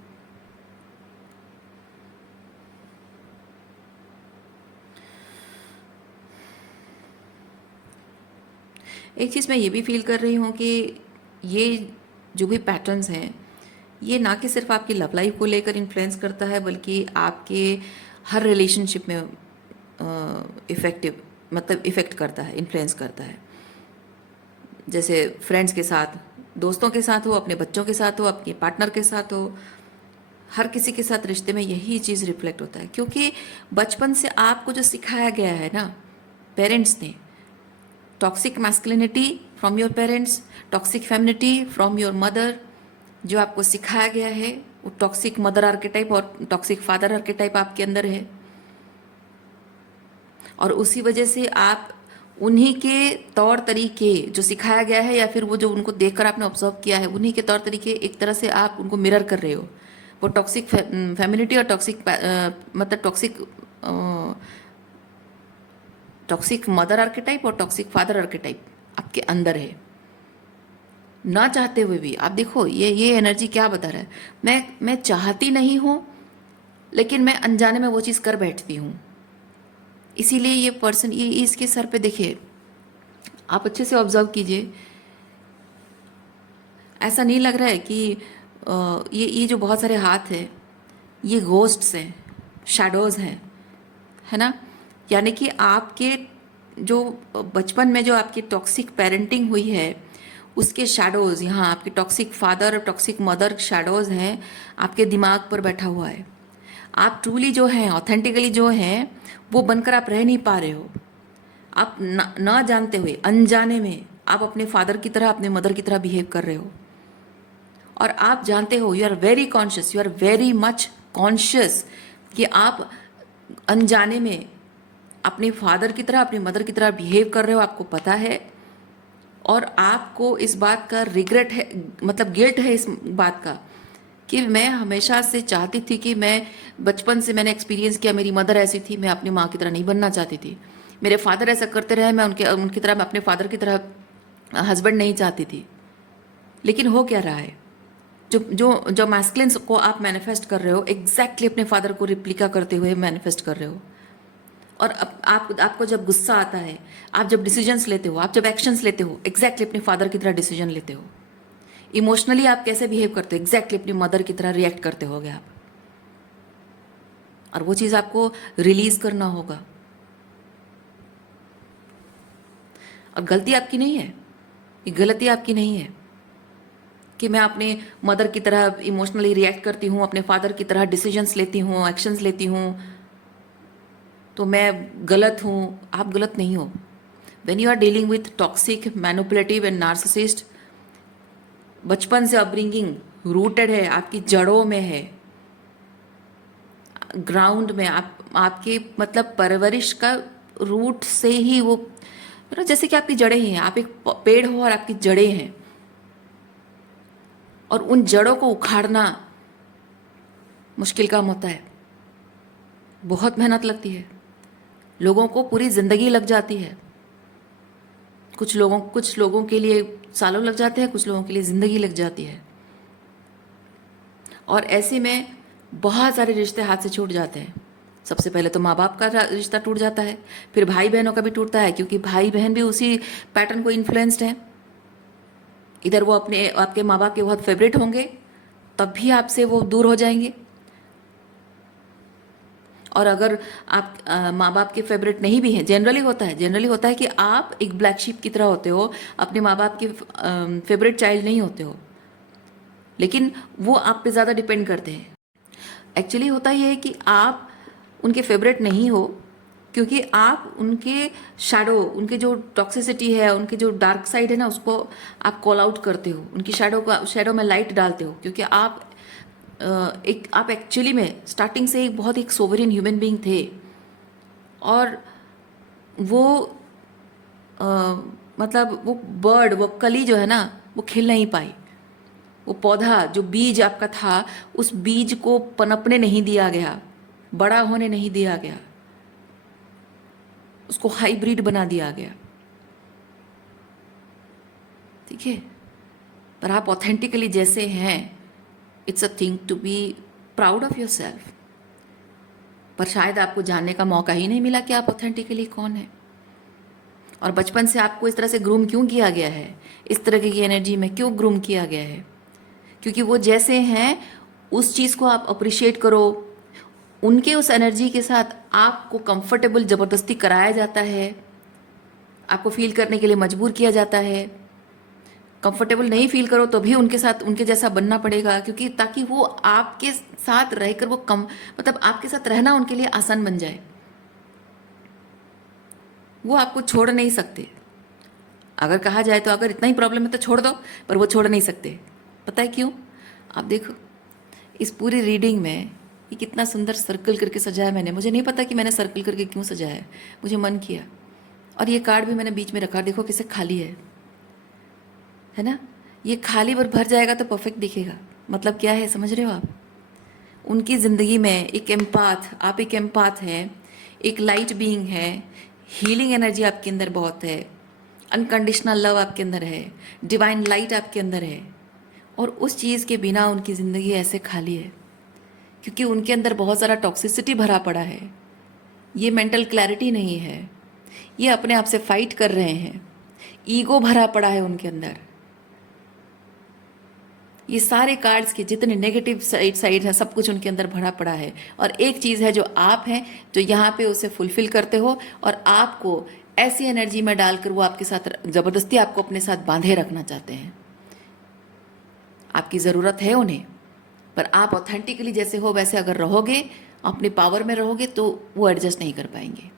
एक चीज़ मैं ये भी फील कर रही हूँ कि ये जो भी पैटर्न्स हैं, ये ना कि सिर्फ आपकी लव लाइफ को लेकर इन्फ्लुएंस करता है, बल्कि आपके हर रिलेशनशिप में इफ़ेक्ट करता है, इन्फ्लुएंस करता है। जैसे फ्रेंड्स के साथ, दोस्तों के साथ हो, अपने बच्चों के साथ हो, अपने पार्टनर के साथ हो, हर किसी के साथ रिश्ते में यही चीज़ रिफ्लेक्ट होता है। क्योंकि बचपन से आपको जो सिखाया गया है ना पेरेंट्स ने, toxic masculinity from your parents, toxic femininity from your mother, जो आपको सिखाया गया है, वो टॉक्सिक मदर आर्केटाइप और टॉक्सिक फादर आर्केटाइप आपके अंदर है। और उसी वजह से आप उन्हीं के तौर तरीके जो सिखाया गया है, या फिर वो जो उनको देखकर आपने ऑब्जर्व किया है, उन्हीं के तौर तरीके एक तरह से आप उनको मिरर कर रहे हो। वो टॉक्सिक फेमिनिटी और टॉक्सिक मदर आर्केटाइप और टॉक्सिक फादर आर्केटाइप आपके अंदर है। ना चाहते हुए भी आप देखो, ये एनर्जी क्या बता रहा है, मैं चाहती नहीं हूँ, लेकिन मैं अनजाने में वो चीज़ कर बैठती हूँ। इसीलिए ये पर्सन, ये इसके सर पे देखिए, आप अच्छे से ऑब्जर्व कीजिए, ऐसा नहीं लग रहा है कि ये जो बहुत सारे हाथ हैं, ये घोस्ट्स हैं, शैडोज़ हैं, है ना। यानी कि आपके जो बचपन में जो आपकी टॉक्सिक पेरेंटिंग हुई है, उसके शैडोज़ यहाँ आपके टॉक्सिक फादर और टॉक्सिक मदर शैडोज़ हैं, आपके दिमाग पर बैठा हुआ है। आप ट्रूली जो हैं, ऑथेंटिकली जो हैं, वो बनकर आप रह नहीं पा रहे हो। आप ना जानते हुए, अनजाने में आप अपने फादर की तरह, अपने मदर की तरह बिहेव कर रहे हो। और आप जानते हो, you are very conscious, you are very much conscious कि आप अनजाने में अपने फादर की तरह, अपनी मदर की तरह बिहेव कर रहे हो, आपको पता है। और आपको इस बात का रिग्रेट है, मतलब गिल्ट है इस बात का कि मैं हमेशा से चाहती थी कि मैं बचपन से मैंने एक्सपीरियंस किया, मेरी मदर ऐसी थी, मैं अपनी माँ की तरह नहीं बनना चाहती थी। मेरे फादर ऐसा करते रहे, मैं उनकी तरह, मैं अपने फादर की तरह हस्बैंड नहीं चाहती थी। लेकिन हो क्या रहा है, जो जो जो मैस्कुलिन्स को आप मैनिफेस्ट कर रहे हो, एग्जैक्टली अपने फादर को रिप्लिका करते हुए मैनिफेस्ट कर रहे हो। और आपको जब गुस्सा आता है, आप जब डिसीजंस लेते हो, आप जब एक्शंस लेते हो, एग्जैक्टली अपने फादर की तरह डिसीजन लेते हो। इमोशनली आप कैसे बिहेव करते हो, एग्जैक्टली अपनी मदर की तरह रिएक्ट करते होगे आप। और वो चीज़ आपको रिलीज करना होगा। और गलती आपकी नहीं है, ये गलती आपकी नहीं है कि मैं अपने मदर की तरह इमोशनली रिएक्ट करती हूँ, अपने फादर की तरह डिसीजंस लेती हूँ, एक्शंस लेती हूँ, तो मैं गलत हूँ। आप गलत नहीं हो। When you are dealing with toxic, manipulative and narcissist, बचपन से अपब्रिंगिंग रूटेड है, आपकी जड़ों में है, ग्राउंड में, आपके मतलब परवरिश का रूट से ही वो, जैसे कि आपकी जड़ें हैं, आप एक पेड़ हो और आपकी जड़ें हैं, और उन जड़ों को उखाड़ना मुश्किल काम होता है, बहुत मेहनत लगती है, लोगों को पूरी ज़िंदगी लग जाती है। कुछ लोगों के लिए सालों लग जाते हैं, कुछ लोगों के लिए ज़िंदगी लग जाती है। और ऐसे में बहुत सारे रिश्ते हाथ से छूट जाते हैं। सबसे पहले तो माँ बाप का रिश्ता टूट जाता है, फिर भाई बहनों का भी टूटता है, क्योंकि भाई बहन भी उसी पैटर्न को इन्फ्लुएंस्ड हैं। इधर वो आपके माँ बाप के बहुत फेवरेट होंगे, तब भी आपसे वो दूर हो जाएंगे। और अगर आप माँ बाप के फेवरेट नहीं भी हैं, जनरली होता है कि आप एक ब्लैक शीप की तरह होते हो, अपने माँ बाप के फेवरेट चाइल्ड नहीं होते हो, लेकिन वो आप पे ज़्यादा डिपेंड करते हैं। एक्चुअली होता ये है कि आप उनके फेवरेट नहीं हो, क्योंकि आप उनके शैडो, उनके जो टॉक्सिसिटी है, उनके जो डार्क साइड है ना, उसको आप कॉल आउट करते हो, उनकी शैडो में लाइट डालते हो, क्योंकि आप एक्चुअली में स्टार्टिंग से एक बहुत एक सोवरेन ह्यूमन बीइंग थे। और वो मतलब वो बर्ड, वो कली जो है ना, वो खिल नहीं पाई। वो पौधा, जो बीज आपका था, उस बीज को पनपने नहीं दिया गया, बड़ा होने नहीं दिया गया। उसको हाइब्रिड बना दिया गया, ठीक है। पर आप ऑथेंटिकली जैसे हैं, it's a thing to be proud of yourself. पर शायद आपको जानने का मौका ही नहीं मिला कि आप ऑथेंटिकली कौन है। और बचपन से आपको इस तरह से ग्रूम क्यों किया गया है, इस तरह की एनर्जी में क्यों ग्रूम किया गया है? क्योंकि वो जैसे हैं उस चीज़ को आप अप्रिशिएट करो, उनके उस एनर्जी के साथ आपको कंफर्टेबल ज़बरदस्ती कराया जाता है, आपको फील करने के लिए मजबूर किया जाता है। कंफर्टेबल नहीं फील करो तो भी उनके साथ उनके जैसा बनना पड़ेगा, क्योंकि ताकि वो आपके साथ रहकर वो कम मतलब आपके साथ रहना उनके लिए आसान बन जाए। वो आपको छोड़ नहीं सकते। अगर कहा जाए तो अगर इतना ही प्रॉब्लम है तो छोड़ दो, पर वो छोड़ नहीं सकते। पता है क्यों? आप देखो इस पूरी रीडिंग में ये कितना सुंदर सर्कल करके सजाया मैंने। मुझे नहीं पता कि मैंने सर्कल करके क्यों सजाया है, मुझे मन किया। और ये कार्ड भी मैंने बीच में रखा, देखो कैसे खाली है ना। ये खाली पर भर जाएगा तो परफेक्ट दिखेगा। मतलब क्या है समझ रहे हो आप? उनकी ज़िंदगी में एक एम्पाथ, आप एक एम्पाथ हैं, एक लाइट बीइंग है, हीलिंग एनर्जी आपके अंदर बहुत है, अनकंडीशनल लव आपके अंदर है, डिवाइन लाइट आपके अंदर है। और उस चीज़ के बिना उनकी ज़िंदगी ऐसे खाली है, क्योंकि उनके अंदर बहुत सारा टॉक्सिसिटी भरा पड़ा है। ये मेंटल क्लैरिटी नहीं है, ये अपने आप से फाइट कर रहे हैं, ईगो भरा पड़ा है उनके अंदर। ये सारे कार्ड्स के जितने नेगेटिव साइड है सब कुछ उनके अंदर भरा पड़ा है। और एक चीज़ है जो आप हैं, जो यहाँ पे उसे फुलफिल करते हो, और आपको ऐसी एनर्जी में डालकर वो आपके साथ ज़बरदस्ती आपको अपने साथ बांधे रखना चाहते हैं। आपकी ज़रूरत है उन्हें, पर आप ऑथेंटिकली जैसे हो वैसे अगर रहोगे, अपने पावर में रहोगे, तो वो एडजस्ट नहीं कर पाएंगे,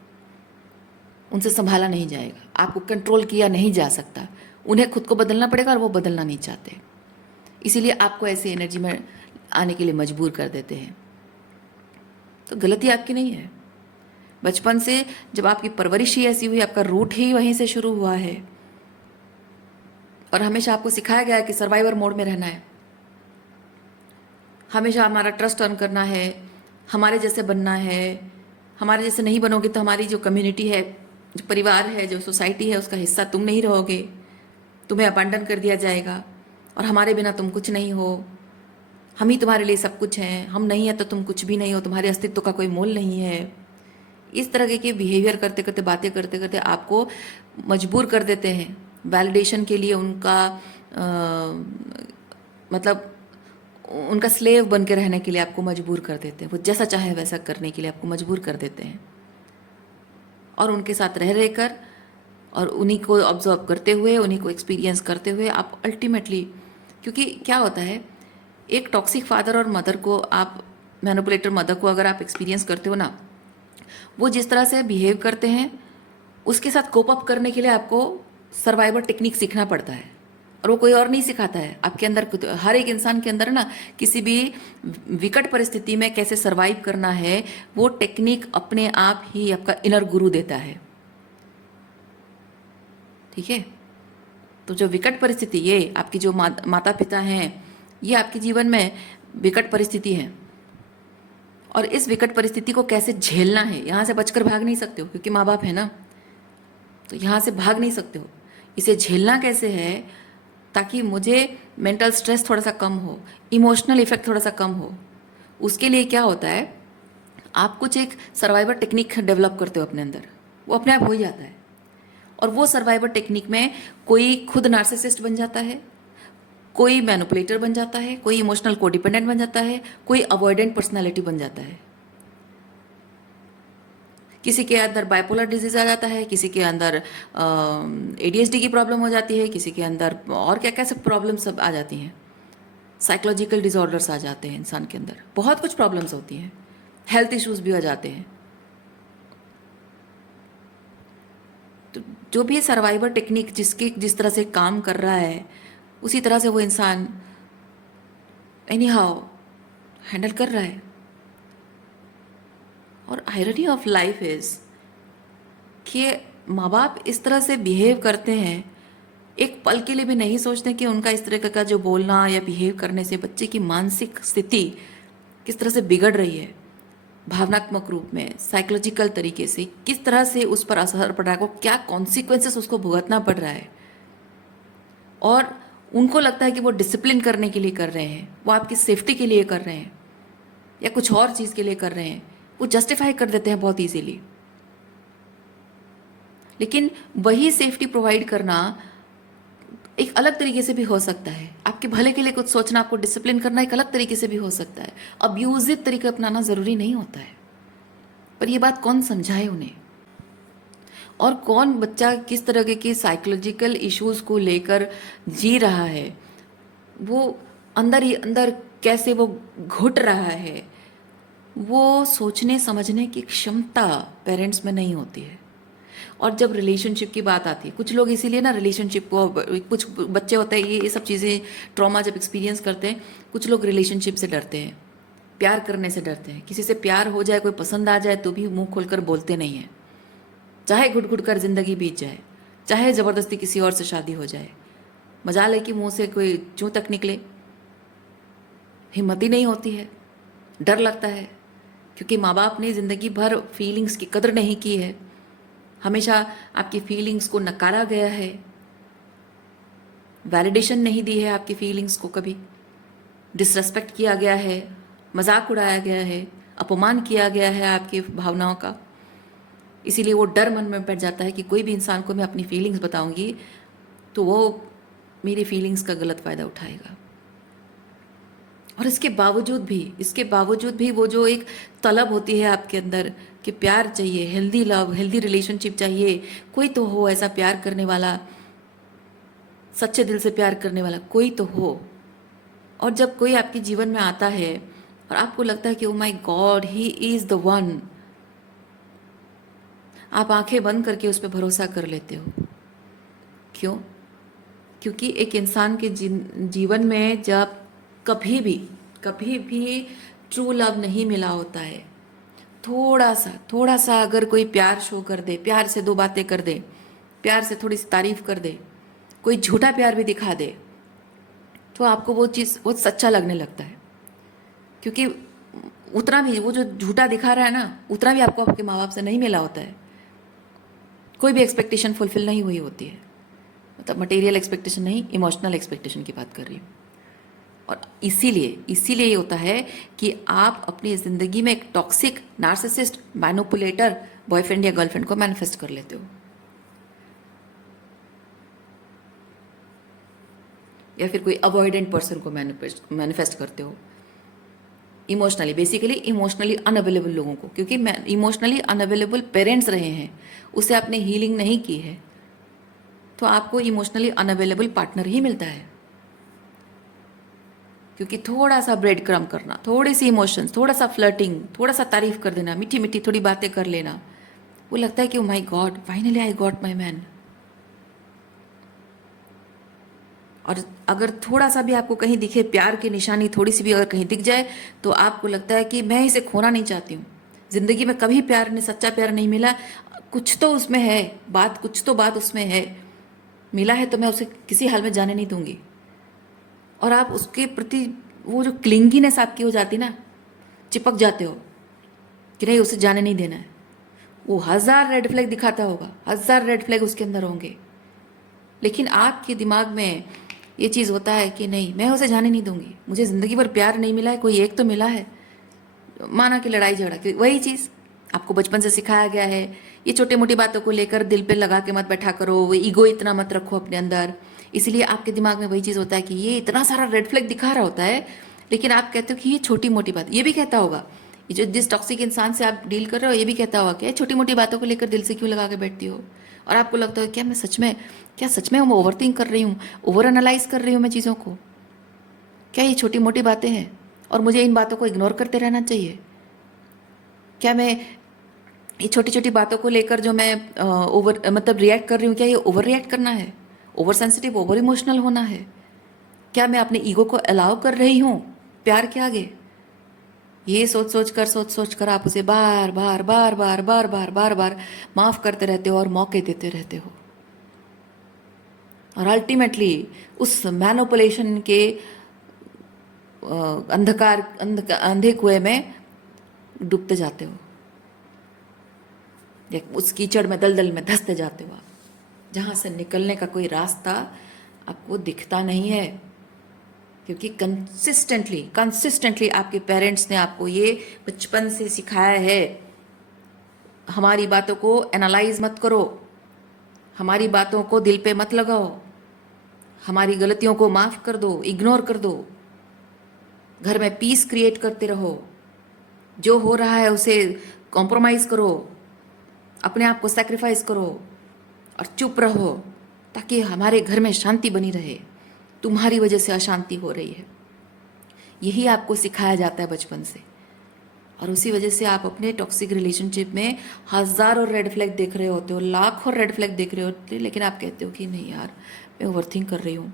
उनसे संभाला नहीं जाएगा, आपको कंट्रोल किया नहीं जा सकता। उन्हें खुद को बदलना पड़ेगा और वो बदलना नहीं चाहते, इसीलिए आपको ऐसी एनर्जी में आने के लिए मजबूर कर देते हैं। तो गलती आपकी नहीं है। बचपन से जब आपकी परवरिश ही ऐसी हुई, आपका रूट ही वहीं से शुरू हुआ है, और हमेशा आपको सिखाया गया है कि सर्वाइवर मोड में रहना है, हमेशा हमारा ट्रस्ट अर्न करना है, हमारे जैसे बनना है। हमारे जैसे नहीं बनोगे तो हमारी जो कम्युनिटी है, जो परिवार है, जो सोसाइटी है, उसका हिस्सा तुम नहीं रहोगे, तुम्हें अबंडन कर दिया जाएगा, और हमारे बिना तुम कुछ नहीं हो, हम ही तुम्हारे लिए सब कुछ हैं, हम नहीं है तो तुम कुछ भी नहीं हो, तुम्हारे अस्तित्व का कोई मोल नहीं है। इस तरह के बिहेवियर करते करते, बातें करते करते आपको मजबूर कर देते हैं वैलिडेशन के लिए, उनका मतलब उनका स्लेव बन के रहने के लिए आपको मजबूर कर देते हैं। वो जैसा चाहे वैसा करने के लिए आपको मजबूर कर देते हैं, और उनके साथ रह रहकर और उन्हीं को ऑब्जर्व करते हुए, उन्हीं को एक्सपीरियंस करते हुए आप अल्टीमेटली, क्योंकि क्या होता है, एक टॉक्सिक फादर और मदर को आप, मैनिपुलेटर मदर को अगर आप एक्सपीरियंस करते हो ना, वो जिस तरह से बिहेव करते हैं उसके साथ कोप अप करने के लिए आपको सर्वाइवल टेक्निक सीखना पड़ता है, और वो कोई और नहीं सिखाता है। आपके अंदर, हर एक इंसान के अंदर ना, किसी भी विकट परिस्थिति में कैसे सर्वाइव करना है, वो टेक्निक अपने आप ही आपका इनर गुरु देता है, ठीक है। तो जो विकट परिस्थिति, ये आपकी जो माता पिता हैं, ये आपके जीवन में विकट परिस्थिति है, और इस विकट परिस्थिति को कैसे झेलना है, यहाँ से बचकर भाग नहीं सकते हो, क्योंकि माँ बाप है ना, तो यहाँ से भाग नहीं सकते हो। इसे झेलना कैसे है, ताकि मुझे मेंटल स्ट्रेस थोड़ा सा कम हो, इमोशनल इफेक्ट थोड़ा सा कम हो। उसके लिए क्या होता है, आप कुछ एक सर्वाइवर टेक्निक डेवलप करते हो अपने अंदर, वो अपने आप हो ही जाता है। और वो सर्वाइवर टेक्निक में कोई खुद नार्सिसिस्ट बन जाता है, कोई मैनिपुलेटर बन जाता है, कोई इमोशनल कोडिपेंडेंट बन जाता है, कोई अवॉइडेंट पर्सनालिटी बन जाता है। किसी के अंदर बाइपोलर डिजीज आ जाता है, किसी के अंदर ADHD की प्रॉब्लम हो जाती है, किसी के अंदर और क्या क्या सब प्रॉब्लम सब आ जाती हैं, साइकोलॉजिकल डिसऑर्डर्स आ जाते हैं इंसान के अंदर, बहुत कुछ प्रॉब्लम्स होती हैं, हेल्थ इश्यूज भी हो जाते हैं। तो जो भी सर्वाइवर टेक्निक जिस तरह से काम कर रहा है, उसी तरह से वो इंसान एनी हाउ हैंडल कर रहा है। और आयरनी ऑफ लाइफ इज कि माँ बाप इस तरह से बिहेव करते हैं, एक पल के लिए भी नहीं सोचते कि उनका इस तरह का जो बोलना या बिहेव करने से बच्चे की मानसिक स्थिति किस तरह से बिगड़ रही है। भावनात्मक रूप में, साइकोलॉजिकल तरीके से किस तरह से उस पर असर पड़ रहा है, क्या कॉन्सिक्वेंसेस उसको भुगतना पड़ रहा है। और उनको लगता है कि वो डिसिप्लिन करने के लिए कर रहे हैं, वो आपकी सेफ्टी के लिए कर रहे हैं या कुछ और चीज़ के लिए कर रहे हैं, वो जस्टिफाई कर देते हैं बहुत इजीली। लेकिन वही सेफ्टी प्रोवाइड करना एक अलग तरीके से भी हो सकता है। आपके भले के लिए कुछ सोचना, आपको डिसिप्लिन करना एक अलग तरीके से भी हो सकता है। अब्यूजिव तरीका अपनाना ज़रूरी नहीं होता है। पर ये बात कौन समझाए उन्हें, और कौन बच्चा किस तरह के साइकोलॉजिकल इश्यूज को लेकर जी रहा है, वो अंदर ही अंदर कैसे वो घुट रहा है, वो सोचने समझने की क्षमता पेरेंट्स में नहीं होती है। और जब रिलेशनशिप की बात आती है, कुछ लोग इसीलिए ना रिलेशनशिप को, कुछ बच्चे होते हैं ये सब चीज़ें ट्रॉमा जब एक्सपीरियंस करते हैं, कुछ लोग रिलेशनशिप से डरते हैं, प्यार करने से डरते हैं। किसी से प्यार हो जाए, कोई पसंद आ जाए तो भी मुंह खोलकर बोलते नहीं हैं, चाहे घुट घुट कर जिंदगी बीत जाए, चाहे ज़बरदस्ती किसी और से शादी हो जाए, मजाल है कि मुंह से कोई चूं तक निकले, हिम्मत ही नहीं होती है, डर लगता है, क्योंकि माँ बाप ने ज़िंदगी भर फीलिंग्स की कदर नहीं की है, हमेशा आपकी फीलिंग्स को नकारा गया है, वैलिडेशन नहीं दी है आपकी फीलिंग्स को, कभी डिसरेस्पेक्ट किया गया है, मजाक उड़ाया गया है, अपमान किया गया है आपकी भावनाओं का। इसीलिए वो डर मन में बैठ जाता है कि कोई भी इंसान को मैं अपनी फीलिंग्स बताऊंगी तो वो मेरी फीलिंग्स का गलत फ़ायदा उठाएगा। और इसके बावजूद भी वो जो एक तलब होती है आपके अंदर कि प्यार चाहिए, हेल्दी लव, हेल्दी रिलेशनशिप चाहिए, कोई तो हो ऐसा प्यार करने वाला, सच्चे दिल से प्यार करने वाला कोई तो हो। और जब कोई आपके जीवन में आता है और आपको लगता है कि oh my God he is the one, आप आंखें बंद करके उस पर भरोसा कर लेते हो। क्यों? क्योंकि एक इंसान के जीवन में जब कभी भी ट्रू लव नहीं मिला होता है, थोड़ा सा अगर कोई प्यार शो कर दे, प्यार से दो बातें कर दे, प्यार से थोड़ी सी तारीफ कर दे, कोई झूठा प्यार भी दिखा दे, तो आपको वो चीज़ बहुत सच्चा लगने लगता है। क्योंकि उतना भी वो जो झूठा दिखा रहा है ना, उतना भी आपको आपके माँ बाप से नहीं मिला होता है, कोई भी एक्सपेक्टेशन फुलफिल नहीं हुई होती है। मतलब मटेरियल एक्सपेक्टेशन नहीं, इमोशनल एक्सपेक्टेशन की बात कर रही हूँ। और इसीलिए ये होता है कि आप अपनी ज़िंदगी में एक टॉक्सिक, नार्सिसिस्ट, मैनिपुलेटर बॉयफ्रेंड या गर्लफ्रेंड को मैनिफेस्ट कर लेते हो, या फिर कोई अवॉइडेंट पर्सन को मैनिफेस्ट करते हो। बेसिकली इमोशनली अनअवेलेबल लोगों को, क्योंकि इमोशनली अनअवेलेबल पेरेंट्स रहे हैं, उससे आपने हीलिंग नहीं की है, तो आपको इमोशनली अनअवेलेबल पार्टनर ही मिलता है। क्योंकि थोड़ा सा ब्रेड क्रम करना, थोड़े से इमोशंस, थोड़ा सा फ्लर्टिंग, थोड़ा सा तारीफ कर देना, मीठी मीठी थोड़ी बातें कर लेना, वो लगता है कि oh my God, finally I got my man. और अगर थोड़ा सा भी आपको कहीं दिखे प्यार की निशानी, थोड़ी सी भी अगर कहीं दिख जाए, तो आपको लगता है कि मैं इसे खोना नहीं चाहती हूँ। ज़िंदगी में कभी प्यार ने सच्चा प्यार नहीं मिला, कुछ तो उसमें है बात, कुछ तो बात उसमें है, मिला है तो मैं उसे किसी हाल में जाने नहीं दूंगी। और आप उसके प्रति वो जो क्लिंगीनेस आपकी हो जाती ना, चिपक जाते हो कि नहीं उसे जाने नहीं देना है। वो 1000 रेड फ्लैग दिखाता होगा, 1000 रेड फ्लैग उसके अंदर होंगे, लेकिन आपके दिमाग में ये चीज़ होता है कि नहीं, मैं उसे जाने नहीं दूंगी, मुझे ज़िंदगी भर प्यार नहीं मिला है, कोई एक तो मिला है। माना कि लड़ाई झगड़ा, वही चीज़ आपको बचपन से सिखाया गया है, ये छोटी मोटी बातों को लेकर दिल पे लगा के मत बैठा करो, वो ईगो इतना मत रखो अपने अंदर। इसलिए आपके दिमाग में वही चीज़ होता है कि ये इतना सारा रेड फ्लैग दिखा रहा होता है, लेकिन आप कहते हो कि ये छोटी मोटी बात। ये भी कहता होगा, ये जो जिस टॉक्सिक इंसान से आप डील कर रहे हो, ये भी कहता होगा कि छोटी मोटी बातों को लेकर दिल से क्यों लगा के बैठती हो। और आपको लगता है क्या मैं सच में मैं ओवर थिंक कर रही हूँ, ओवर एनालाइज कर रही हूँ मैं चीज़ों को, क्या ये छोटी मोटी बातें हैं और मुझे इन बातों को इग्नोर करते रहना चाहिए? क्या मैं ये छोटी छोटी बातों को लेकर जो मैं मतलब रिएक्ट कर रही हूँ, क्या ये ओवर रिएक्ट करना है, ओवर सेंसिटिव, ओवर इमोशनल होना है? क्या मैं अपने ईगो को अलाउ कर रही हूँ प्यार के आगे? ये सोच कर आप उसे बार बार माफ करते रहते हो और मौके देते रहते हो। और अल्टीमेटली उस मैनिपुलेशन के अंधे कुएं में डूबते जाते हो, या उस कीचड़ में दलदल में धंसते जाते हो आप, जहाँ से निकलने का कोई रास्ता आपको दिखता नहीं है, क्योंकि कंसिस्टेंटली आपके पेरेंट्स ने आपको ये बचपन से सिखाया है, हमारी बातों को एनालाइज मत करो, हमारी बातों को दिल पे मत लगाओ, हमारी गलतियों को माफ़ कर दो, इग्नोर कर दो, घर में पीस क्रिएट करते रहो, जो हो रहा है उसे कॉम्प्रोमाइज़ करो, अपने आप को सैक्रिफाइस करो और चुप रहो, ताकि हमारे घर में शांति बनी रहे। तुम्हारी वजह से अशांति हो रही है, यही आपको सिखाया जाता है बचपन से, और उसी वजह से आप अपने टॉक्सिक रिलेशनशिप में हज़ारों रेड फ्लैग देख रहे होते हो, लाखों रेड फ्लैग देख रहे होते हो, लेकिन आप कहते हो कि नहीं यार, मैं ओवरथिंक कर रही हूँ,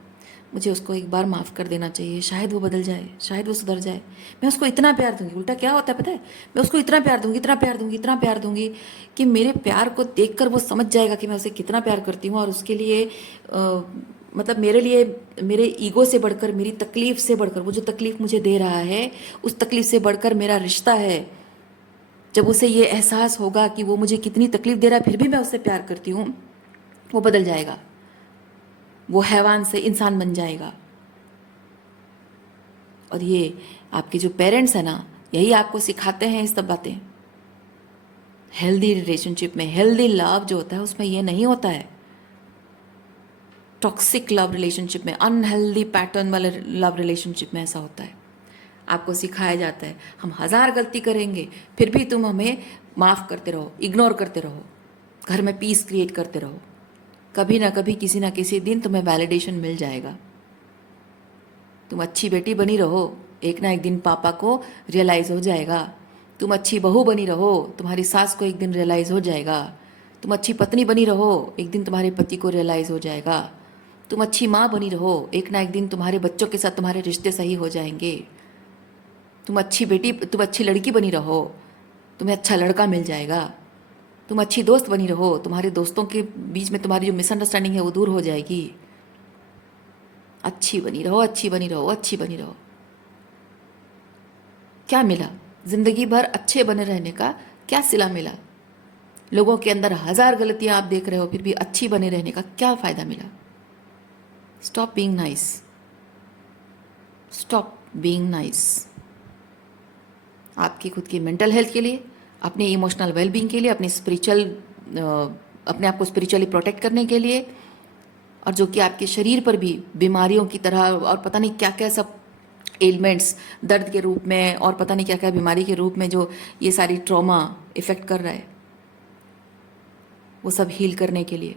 मुझे उसको एक बार माफ़ कर देना चाहिए, शायद वो बदल जाए, शायद वो सुधर जाए, मैं उसको इतना प्यार दूंगी। उल्टा क्या होता है पता है, मैं उसको इतना प्यार दूंगी, इतना प्यार दूंगी, इतना प्यार दूंगी कि मेरे प्यार को देखकर वो समझ जाएगा कि मैं उसे कितना प्यार करती हूँ, और उसके लिए मतलब मेरे लिए, मेरे ईगो से बढ़कर, मेरी तकलीफ़ से बढ़कर, वो जो तकलीफ़ मुझे दे रहा है उस तकलीफ़ से बढ़कर मेरा रिश्ता है। जब उसे ये एहसास होगा कि वो मुझे कितनी तकलीफ़ दे रहा है फिर भी मैं उससे प्यार करती हूँ, वो बदल जाएगा, वो हैवान से इंसान बन जाएगा। और ये आपके जो पेरेंट्स हैं ना, यही आपको सिखाते हैं ये सब बातें। हेल्दी रिलेशनशिप में, हेल्दी लव जो होता है उसमें ये नहीं होता है। टॉक्सिक लव रिलेशनशिप में, अनहेल्दी पैटर्न वाले लव रिलेशनशिप में ऐसा होता है। आपको सिखाया जाता है हम 1000 गलती करेंगे फिर भी तुम हमें माफ़ करते रहो, इग्नोर करते रहो, घर में पीस क्रिएट करते रहो, कभी ना कभी किसी ना किसी दिन तुम्हें वैलिडेशन मिल जाएगा। तुम अच्छी बेटी बनी रहो, एक ना एक दिन पापा को रियलाइज़ हो जाएगा। तुम अच्छी बहू बनी रहो, तुम्हारी सास को एक दिन रियलाइज़ हो जाएगा। तुम अच्छी पत्नी बनी रहो, एक दिन तुम्हारे पति को रियलाइज़ हो जाएगा। तुम अच्छी माँ बनी रहो, एक ना एक दिन तुम्हारे बच्चों के साथ तुम्हारे रिश्ते सही हो जाएंगे। तुम अच्छी बेटी, तुम अच्छी लड़की बनी रहो, तुम्हें अच्छा लड़का मिल जाएगा। तुम अच्छी दोस्त बनी रहो, तुम्हारे दोस्तों के बीच में तुम्हारी जो मिसअंडरस्टैंडिंग है वो दूर हो जाएगी। अच्छी बनी रहो, अच्छी बनी रहो, अच्छी बनी रहो। क्या मिला? जिंदगी भर अच्छे बने रहने का क्या सिला मिला? लोगों के अंदर 1000 गलतियां आप देख रहे हो फिर भी अच्छी बने रहने का क्या फ़ायदा मिला? Stop being nice, stop being nice. आपकी खुद की मेंटल हेल्थ के लिए, अपने इमोशनल वेलबींग के लिए, अपने आप को स्पिरिचुअली प्रोटेक्ट करने के लिए, और जो कि आपके शरीर पर भी बीमारियों की तरह और पता नहीं क्या क्या सब एलिमेंट्स, दर्द के रूप में और पता नहीं क्या क्या बीमारी के रूप में जो ये सारी ट्रॉमा इफ़ेक्ट कर रहा है, वो सब हील करने के लिए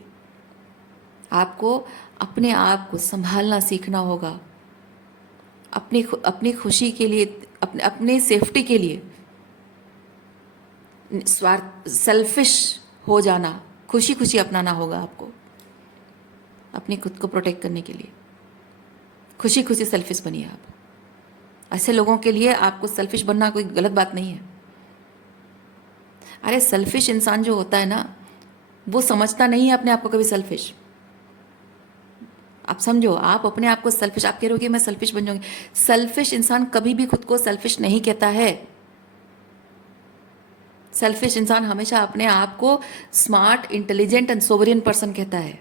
आपको अपने आप को संभालना सीखना होगा। अपनी खुशी के लिए, अपने सेफ्टी के लिए स्वार्थ, सेल्फिश हो जाना, खुशी खुशी अपनाना होगा आपको अपनी खुद को प्रोटेक्ट करने के लिए। खुशी खुशी सेल्फिश बनिए आप। ऐसे लोगों के लिए आपको सेल्फिश बनना कोई गलत बात नहीं है। अरे सेल्फिश इंसान जो होता है ना, वो समझता नहीं है अपने आप को कभी सेल्फिश। आप समझो, आप अपने आप को सेल्फिश, आप कह रहे हो कि मैं सेल्फिश बन जाऊंगी। सेल्फिश इंसान कभी भी खुद को सेल्फिश नहीं कहता है। सेल्फिश इंसान हमेशा अपने आप को smart, intelligent and sovereign person कहता है।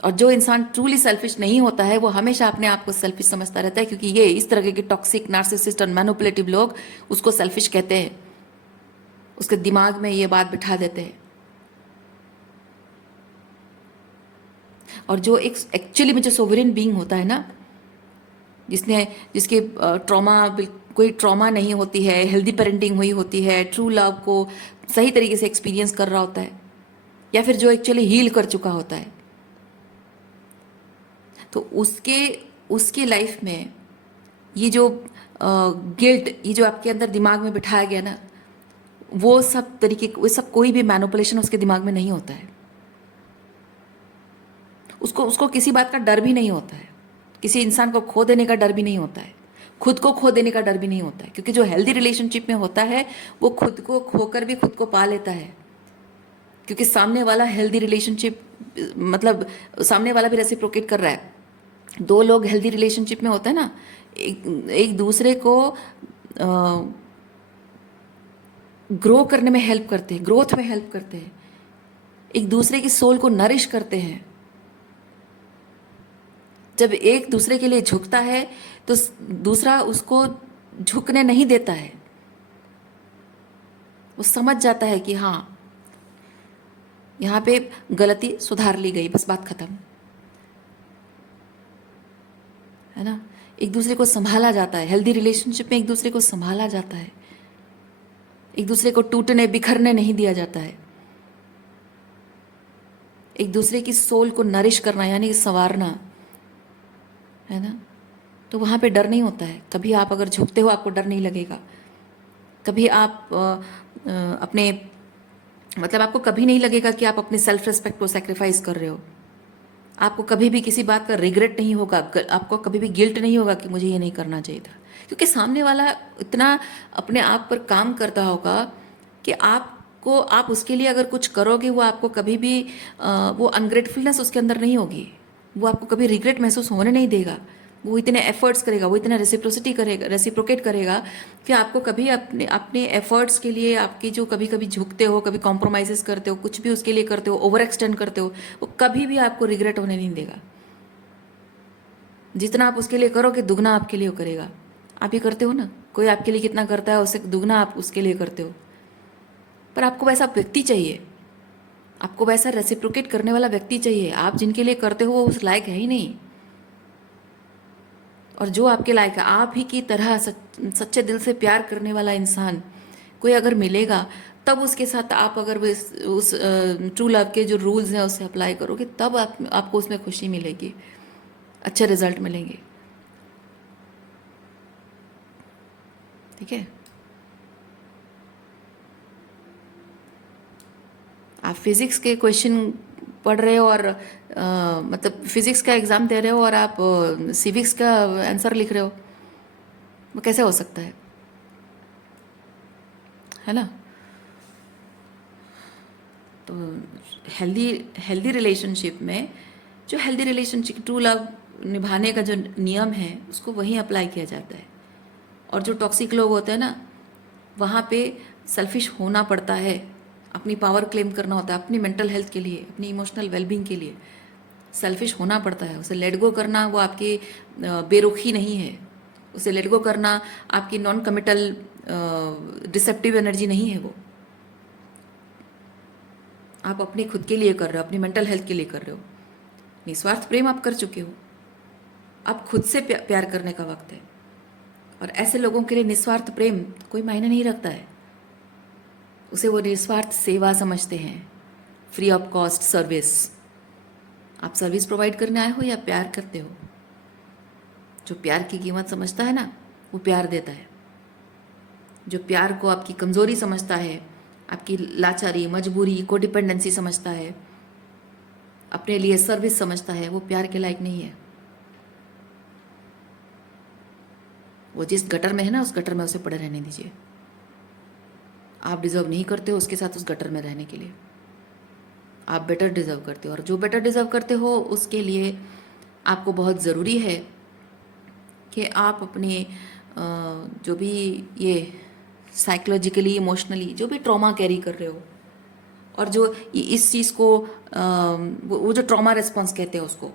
और जो इंसान ट्रूली सेल्फिश नहीं होता है वो हमेशा अपने आप को सेल्फिश समझता रहता है, क्योंकि ये इस तरह के टॉक्सिक, नार्सिसिस्ट और मैनिपुलेटिव लोग उसको सेल्फिश कहते हैं, उसके दिमाग में ये बात बिठा देते हैं। और जो एक एक्चुअली में जो सोवरेन बीइंग होता है ना, जिसके कोई ट्रॉमा नहीं होती है, हेल्दी पेरेंटिंग हुई होती है, ट्रू लव को सही तरीके से एक्सपीरियंस कर रहा होता है, या फिर जो एक्चुअली हील कर चुका होता है, तो उसके लाइफ में ये जो गिल्ट, ये जो आपके अंदर दिमाग में बिठाया गया ना, वो सब कोई भी मैनिपुलेशन उसके दिमाग में नहीं होता है। उसको किसी बात का डर भी नहीं होता है, किसी इंसान को खो देने का डर भी नहीं होता है, खुद को खो देने का डर भी नहीं होता है। क्योंकि जो हेल्दी रिलेशनशिप में होता है वो खुद को खोकर भी खुद को पा लेता है, क्योंकि सामने वाला हेल्दी रिलेशनशिप, मतलब सामने वाला भी रेसिप्रोकेट कर रहा है। दो लोग हेल्दी रिलेशनशिप में होते हैं ना, एक दूसरे को ग्रो करने में हेल्प करते हैं, ग्रोथ में हेल्प करते हैं, एक दूसरे की सोल को नरिश करते हैं। जब एक दूसरे के लिए झुकता है तो दूसरा उसको झुकने नहीं देता है। वो समझ जाता है कि हाँ, यहाँ पे गलती सुधार ली गई, बस बात खत्म, है ना। एक दूसरे को संभाला जाता है, हेल्दी रिलेशनशिप में एक दूसरे को संभाला जाता है, एक दूसरे को टूटने बिखरने नहीं दिया जाता है। एक दूसरे की सोल को नरिश करना यानी कि संवारना, है ना। तो वहाँ पे डर नहीं होता है। कभी आप अगर झुकते हो आपको डर नहीं लगेगा। कभी आप अपने मतलब आपको कभी नहीं लगेगा कि आप अपने सेल्फ रिस्पेक्ट को सेक्रीफाइस कर रहे हो। आपको कभी भी किसी बात का रिग्रेट नहीं होगा, आपको कभी भी गिल्ट नहीं होगा कि मुझे ये नहीं करना चाहिए था, क्योंकि सामने वाला इतना अपने आप पर काम करता होगा कि आप उसके लिए अगर कुछ करोगे वो आपको कभी भी वो अनग्रेटफुलनेस उसके अंदर नहीं होगी, वो आपको कभी रिग्रेट महसूस होने नहीं देगा। वो इतने एफर्ट्स करेगा, वो इतना रेसिप्रोसिटी करेगा, रेसिप्रोकेट करेगा कि आपको कभी अपने अपने एफर्ट्स के लिए, आपकी जो कभी कभी झुकते हो, कभी कॉम्प्रोमाइज़ेस करते हो, कुछ भी उसके लिए करते हो, ओवर एक्सटेंड करते हो, वो कभी भी आपको रिग्रेट होने नहीं देगा। जितना आप उसके लिए करोगे दुगना आपके लिए वो करेगा। आप ही करते हो ना, कोई आपके लिए कितना करता है उससे दुगना आप उसके लिए करते हो। पर आपको वैसा व्यक्ति चाहिए, आपको वैसा रेसिप्रोकेट करने वाला व्यक्ति चाहिए। आप जिनके लिए करते हो वो उस लायक है ही नहीं। और जो आपके लायक है, आप ही की तरह सच्चे दिल से प्यार करने वाला इंसान कोई अगर मिलेगा, तब उसके साथ आप अगर उस ट्रू लव के जो रूल्स हैं उसे अप्लाई करोगे, तब आपको उसमें खुशी मिलेगी, अच्छे रिजल्ट मिलेंगे। ठीक है। आप फिजिक्स के क्वेश्चन पढ़ रहे हो और मतलब फिजिक्स का एग्ज़ाम दे रहे हो और आप सिविक्स का आंसर लिख रहे हो, वो कैसे हो सकता है ना। तो हेल्दी हेल्दी रिलेशनशिप में, जो हेल्दी रिलेशनशिप ट्रू लव निभाने का जो नियम है उसको वहीं अप्लाई किया जाता है। और जो टॉक्सिक लोग होते हैं ना, वहाँ पे सेल्फिश होना पड़ता है, अपनी पावर क्लेम करना होता है, अपनी मेंटल हेल्थ के लिए, अपनी इमोशनल वेलबींग के लिए सेल्फिश होना पड़ता है। उसे लेट गो करना वो आपकी बेरुखी नहीं है, उसे लेट गो करना आपकी नॉन कमिटल डिसेप्टिव एनर्जी नहीं है। वो आप अपने खुद के लिए कर रहे हो, अपनी मेंटल हेल्थ के लिए कर रहे हो। निस्वार्थ प्रेम आप कर चुके हो, अब खुद से प्यार करने का वक्त है। और ऐसे लोगों के लिए निस्वार्थ प्रेम कोई मायने नहीं रखता है, उसे वो निस्वार्थ सेवा समझते हैं, फ्री ऑफ कॉस्ट सर्विस। आप सर्विस प्रोवाइड करने आए हो या प्यार करते हो? जो प्यार की कीमत समझता है ना, वो प्यार देता है। जो प्यार को आपकी कमज़ोरी समझता है, आपकी लाचारी, मजबूरी, कोडिपेंडेंसी समझता है, अपने लिए सर्विस समझता है, वो प्यार के लायक नहीं है। वो जिस गटर में है ना, उस गटर में उसे पड़े रहने दीजिए। आप डिज़र्व नहीं करते हो उसके साथ उस गटर में रहने के लिए। आप बेटर डिज़र्व करते हो, और जो बेटर डिज़र्व करते हो उसके लिए आपको बहुत ज़रूरी है कि आप अपने जो भी ये साइकोलॉजिकली, इमोशनली जो भी ट्रॉमा कैरी कर रहे हो, और जो इस चीज़ को वो जो ट्रॉमा रिस्पॉन्स कहते हैं उसको,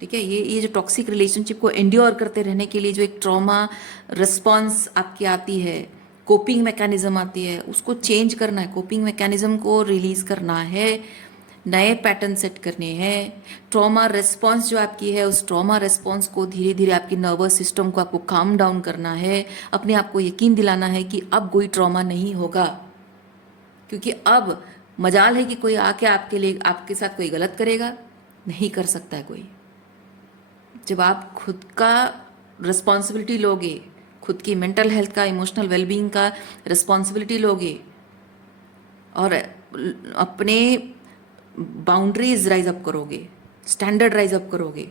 ठीक है, ये जो टॉक्सिक रिलेशनशिप को एंड्योर करते रहने के लिए जो एक ट्रॉमा रिस्पॉन्स आपकी आती है, कोपिंग मैकेनिज्म आती है, उसको चेंज करना है, कोपिंग मैकेनिज्म को रिलीज करना है, नए पैटर्न सेट करने हैं। ट्रॉमा रिस्पॉन्स जो आपकी है, उस ट्रॉमा रिस्पॉन्स को धीरे धीरे आपकी नर्वस सिस्टम को आपको काम डाउन करना है, अपने आप को यकीन दिलाना है कि अब कोई ट्रॉमा नहीं होगा। क्योंकि अब मजाल है कि कोई आके आपके लिए, आपके साथ कोई गलत करेगा, नहीं कर सकता है कोई। जब आप खुद का रिस्पॉन्सिबिलिटी लोगे, खुद की मेंटल हेल्थ का, इमोशनल वेलबींग का रिस्पॉन्सिबिलिटी लोगे, और अपने बाउंड्रीज राइज अप करोगे, स्टैंडर्ड राइज अप करोगे।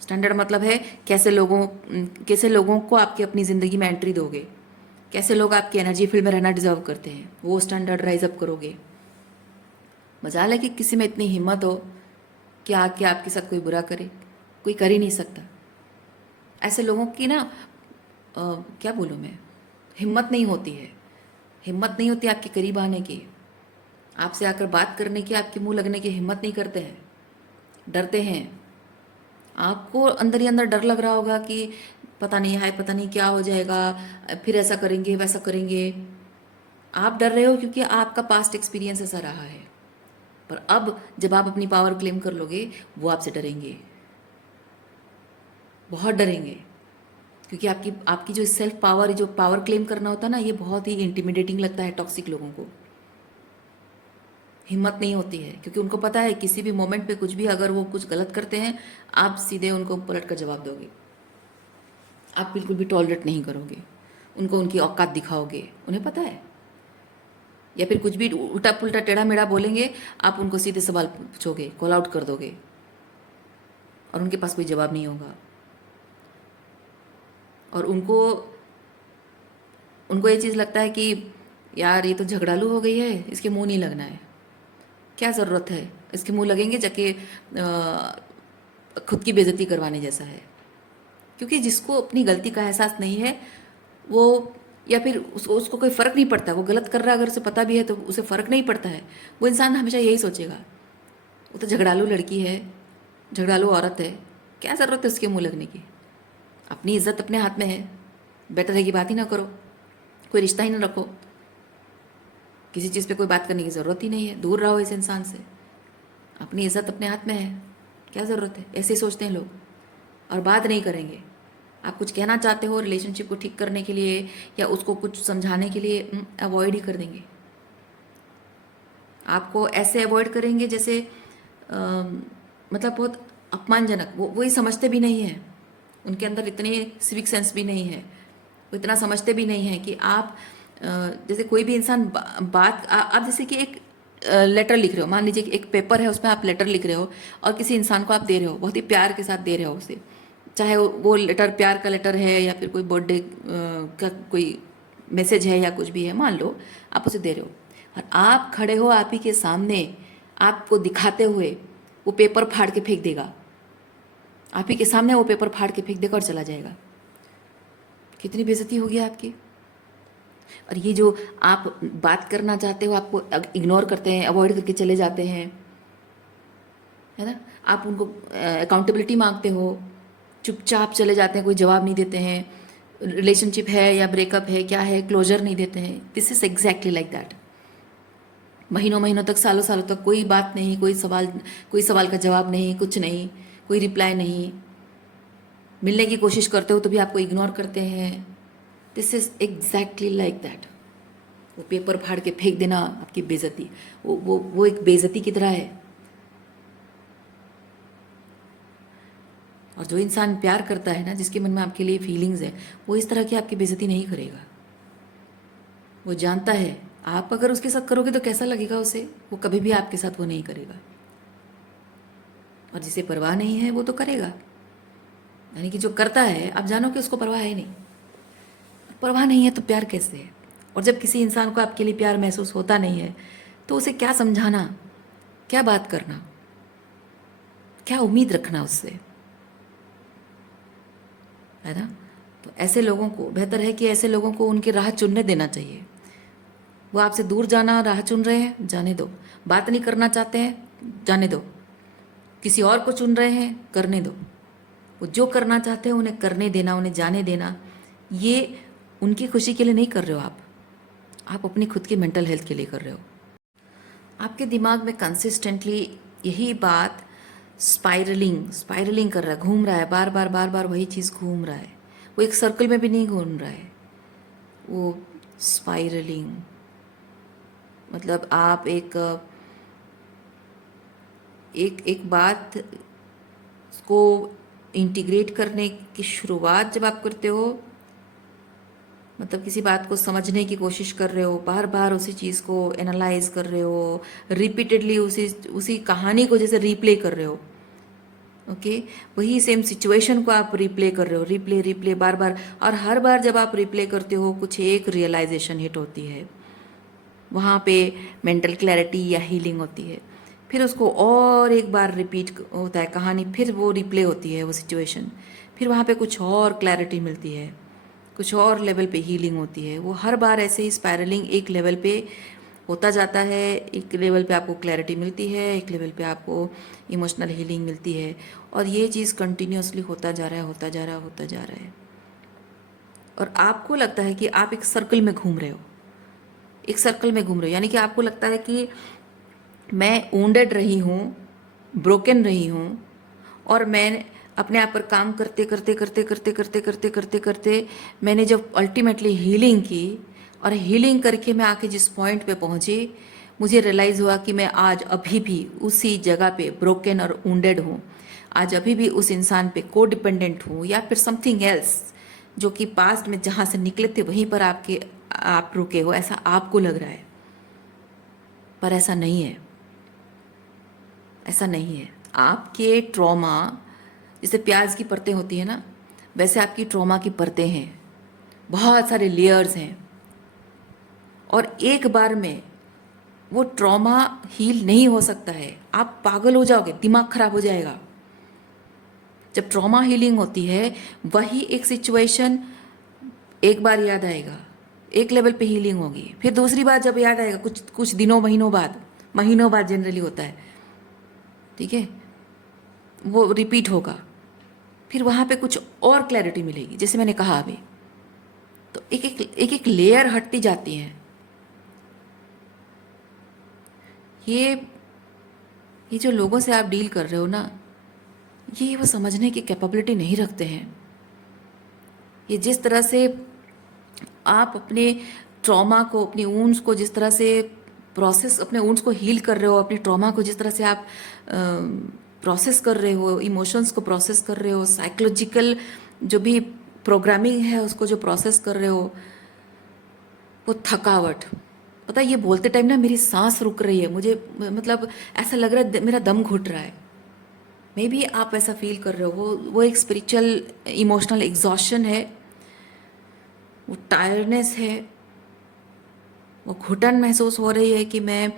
स्टैंडर्ड मतलब है कैसे लोगों को आपकी अपनी ज़िंदगी में एंट्री दोगे, कैसे लोग आपकी एनर्जी फील्ड में रहना डिजर्व करते हैं, वो स्टैंडर्ड राइज अप करोगे। मजाल है कि किसी में इतनी हिम्मत हो कि आके आपके साथ कोई बुरा करे, कोई कर ही नहीं सकता। ऐसे लोगों की ना क्या बोलूँ मैं, हिम्मत नहीं होती है हिम्मत नहीं होती आपके करीब आने की, आपसे आकर बात करने की, आपके मुंह लगने की हिम्मत नहीं करते हैं, डरते हैं। आपको अंदर ही अंदर डर लग रहा होगा कि पता नहीं है, पता नहीं क्या हो जाएगा, फिर ऐसा करेंगे वैसा करेंगे। आप डर रहे हो क्योंकि आपका पास्ट एक्सपीरियंस ऐसा रहा है। पर अब जब आप अपनी पावर क्लेम कर लोगे, वो आपसे डरेंगे, बहुत डरेंगे। क्योंकि आपकी आपकी जो सेल्फ पावर, जो पावर क्लेम करना होता है ना, ये बहुत ही इंटिमिडेटिंग लगता है टॉक्सिक लोगों को। हिम्मत नहीं होती है क्योंकि उनको पता है किसी भी मोमेंट पे कुछ भी अगर वो कुछ गलत करते हैं, आप सीधे उनको पलट कर जवाब दोगे, आप बिल्कुल भी टॉलरेट नहीं करोगे, उनको उनकी औकात दिखाओगे, उन्हें पता है। या फिर कुछ भी उल्टा पुल्टा टेढ़ा मेढ़ा बोलेंगे, आप उनको सीधे सवाल पूछोगे, कॉल आउट कर दोगे, और उनके पास कोई जवाब नहीं होगा। और उनको उनको ये चीज़ लगता है कि यार ये तो झगड़ालू हो गई है, इसके मुंह नहीं लगना है, क्या ज़रूरत है इसके मुंह लगेंगे, जाके खुद की बेइज्जती करवाने जैसा है। क्योंकि जिसको अपनी गलती का एहसास नहीं है, वो या फिर उसको कोई फ़र्क नहीं पड़ता, वो गलत कर रहा है, अगर उसे पता भी है तो उसे फ़र्क नहीं पड़ता है, वो इंसान हमेशा यही सोचेगा, वो तो झगड़ालू लड़की है, झगड़ालू औरत है, क्या ज़रूरत है उसके मुंह लगने की। अपनी इज्जत अपने हाथ में है, बेटर है कि बात ही ना करो, कोई रिश्ता ही ना रखो, किसी चीज़ पे कोई बात करने की ज़रूरत ही नहीं है, दूर रहो इस इंसान से, अपनी इज्जत अपने हाथ में है, क्या ज़रूरत है। ऐसे ही सोचते हैं लोग और बात नहीं करेंगे। आप कुछ कहना चाहते हो रिलेशनशिप को ठीक करने के लिए या उसको कुछ समझाने के लिए, अवॉइड ही कर देंगे। आपको ऐसे अवॉइड करेंगे जैसे मतलब बहुत अपमानजनक। वो ये समझते भी नहीं है, उनके अंदर इतनी सिविक सेंस भी नहीं है, वो इतना समझते भी नहीं है कि आप जैसे कोई भी इंसान बात आप जैसे कि एक लेटर लिख रहे हो, मान लीजिए कि एक पेपर है, उसमें आप लेटर लिख रहे हो और किसी इंसान को आप दे रहे हो, बहुत ही प्यार के साथ दे रहे हो उसे, चाहे वो लेटर प्यार का लेटर है या फिर कोई बर्थडे का कोई मैसेज है या कुछ भी है, मान लो आप उसे दे रहे हो और आप खड़े हो, आप ही के सामने आपको दिखाते हुए वो पेपर फाड़ के फेंक देगा, आप ही के सामने वो पेपर फाड़ के फेंक देगा और चला जाएगा। कितनी बेइज्जती होगी आपकी। और ये जो आप बात करना चाहते हो, आपको इग्नोर करते हैं, अवॉइड करके चले जाते हैं, है ना। आप उनको अकाउंटेबिलिटी मांगते हो, चुपचाप चले जाते हैं, कोई जवाब नहीं देते हैं, रिलेशनशिप है या ब्रेकअप है क्या है, क्लोजर नहीं देते हैं। This is exactly like that. महीनों महीनों तक, सालों सालों तक कोई बात नहीं, कोई सवाल का जवाब नहीं, कुछ नहीं, कोई रिप्लाई नहीं। मिलने की कोशिश करते हो तो भी आपको इग्नोर करते हैं। This is exactly like that. वो पेपर फाड़ के फेंक देना आपकी बेइज्जती, वो एक बेइज्जती की तरह है। और जो इंसान प्यार करता है ना, जिसके मन में आपके लिए फीलिंग्स है, वो इस तरह की आपकी बेइज्जती नहीं करेगा। वो जानता है आप अगर उसके साथ करोगे तो कैसा लगेगा उसे, वो कभी भी आपके साथ वो नहीं करेगा। और जिसे परवाह नहीं है वो तो करेगा। यानी कि जो करता है, आप जानो कि उसको परवाह है नहीं। परवाह नहीं है तो प्यार कैसे है। और जब किसी इंसान को आपके लिए प्यार महसूस होता नहीं है तो उसे क्या समझाना, क्या बात करना, क्या उम्मीद रखना उससे, है ना। तो ऐसे लोगों को बेहतर है कि ऐसे लोगों को उनकी राह चुनने देना चाहिए। वो आपसे दूर जाना राह चुन रहे हैं, जाने दो। बात नहीं करना चाहते हैं, जाने दो। किसी और को चुन रहे हैं, करने दो। वो जो करना चाहते हैं उन्हें करने देना, उन्हें जाने देना। ये उनकी खुशी के लिए नहीं कर रहे हो आप अपनी खुद की मेंटल हेल्थ के लिए कर रहे हो। आपके दिमाग में कंसिस्टेंटली यही बात स्पाइरलिंग कर रहा है, घूम रहा है, बार बार वही चीज़ घूम रहा है। वो एक सर्कल में भी नहीं घूम रहा है, वो स्पाइरलिंग। मतलब आप एक बात को इंटीग्रेट करने की शुरुआत जब आप करते हो, मतलब किसी बात को समझने की कोशिश कर रहे हो, बार बार उसी चीज़ को एनालाइज कर रहे हो, रिपीटेडली उसी कहानी को जैसे रीप्ले कर रहे हो। ओके, वही सेम सिचुएशन को आप रिप्ले कर रहे हो, रिप्ले बार बार। और हर बार जब आप रिप्ले करते हो, कुछ एक रियलाइजेशन हिट होती है, वहाँ पे मेंटल क्लैरिटी या हीलिंग होती है। फिर उसको और एक बार रिपीट होता है कहानी, फिर वो रिप्ले होती है वो सिचुएशन, फिर वहाँ पे कुछ और क्लैरिटी मिलती है, कुछ और लेवल पे हीलिंग होती है। वो हर बार ऐसे ही स्पायरलिंग एक लेवल पे होता जाता है। एक लेवल पे आपको क्लैरिटी मिलती है, एक लेवल पे आपको इमोशनल हीलिंग मिलती है, और ये चीज़ कंटिन्यूसली होता जा रहा है, होता जा रहा है, होता जा रहा है। और आपको लगता है कि आप एक सर्कल में घूम रहे हो, एक सर्कल में घूम रहे हो, यानी कि आपको लगता है कि मैं वुंडेड रही हूँ, ब्रोकन रही हूँ, और मैं अपने आप पर काम करते करते करते करते करते करते करते करते मैंने जब अल्टीमेटली हीलिंग की, और हीलिंग करके मैं आके जिस पॉइंट पे पहुँची, मुझे रियलाइज़ हुआ कि मैं आज अभी भी उसी जगह पे ब्रोकन और वुंडेड हूँ। आज अभी भी उस इंसान पे को डिपेंडेंट हूँ, या फिर समथिंग एल्स जो कि पास्ट में जहाँ से निकले थे वहीं पर आप रुके हो, ऐसा आपको लग रहा है। पर ऐसा नहीं है, ऐसा नहीं है। आपके ट्रॉमा, जैसे प्याज की परतें होती है ना, वैसे आपकी ट्रॉमा की परतें हैं, बहुत सारे लेयर्स हैं, और एक बार में वो ट्रॉमा हील नहीं हो सकता है। आप पागल हो जाओगे, दिमाग खराब हो जाएगा। जब ट्रॉमा हीलिंग होती है, वही एक सिचुएशन एक बार याद आएगा, एक लेवल पे हीलिंग होगी, फिर दूसरी बार जब याद आएगा, कुछ कुछ दिनों महीनों बाद जनरली होता है, ठीक है, वो रिपीट होगा, फिर वहाँ पे कुछ और क्लैरिटी मिलेगी, जैसे मैंने कहा अभी। तो एक लेयर हटती जाती है। ये ये जो लोगों से आप डील कर रहे हो ना, ये वो समझने की कैपेबिलिटी नहीं रखते हैं। ये जिस तरह से आप अपने ट्रॉमा को, अपनी वुंड्स को जिस तरह से प्रोसेस, अपने वुंड्स को हील कर रहे हो, अपनी ट्रॉमा को जिस तरह से आप प्रोसेस कर रहे हो, इमोशंस को प्रोसेस कर रहे हो, साइकोलॉजिकल जो भी प्रोग्रामिंग है उसको जो प्रोसेस कर रहे हो, वो थकावट, पता है ये बोलते टाइम ना मेरी सांस रुक रही है, मुझे मतलब ऐसा लग रहा है मेरा दम घुट रहा है। मे बी आप ऐसा फील कर रहे हो। वो एक स्पिरिचुअल इमोशनल एग्जॉशन है, वो टायर्डनेस है, वो घुटन महसूस हो रही है कि मैं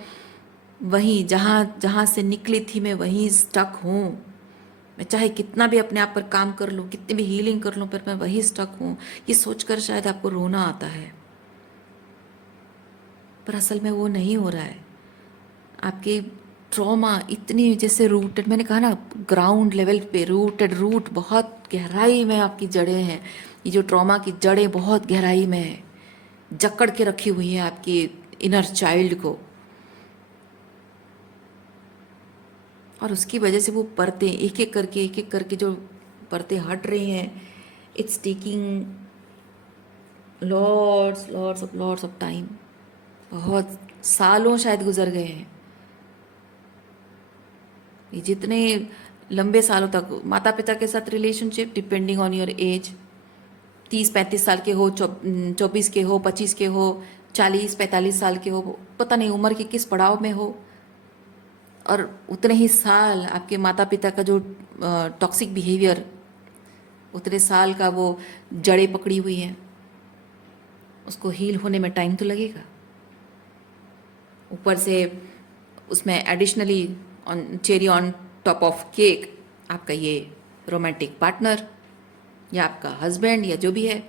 वहीं जहाँ जहाँ से निकली थी मैं वहीं स्टक हूँ। मैं चाहे कितना भी अपने आप पर काम कर लूँ, कितनी भी हीलिंग कर लूँ, पर मैं वहीं स्टक हूँ। ये सोचकर शायद आपको रोना आता है, पर असल में वो नहीं हो रहा है। आपके ट्रॉमा इतनी जैसे रूटेड, मैंने कहा ना ग्राउंड लेवल पे रूटेड, रूट बहुत गहराई में आपकी जड़ें हैं। ये जो ट्रॉमा की जड़ें बहुत गहराई में है, जकड़ के रखी हुई है आपकी इनर चाइल्ड को, और उसकी वजह से वो परतें एक एक करके जो परतें हट रही हैं, it's taking loads of time. बहुत सालों शायद गुजर गए हैं। ये जितने लंबे सालों तक माता पिता के साथ relationship, depending on your age, 30-35 साल के हो, 24 के हो, 25 के हो, 40-45 साल के हो, पता नहीं उम्र के किस पड़ाव में हो, और उतने ही साल आपके माता पिता का जो टॉक्सिक बिहेवियर, उतने साल का वो जड़ें पकड़ी हुई हैं, उसको हील होने में टाइम तो लगेगा। ऊपर से उसमें additionally on cherry on top of cake आपका ये रोमांटिक पार्टनर या आपका हस्बैंड या जो भी है।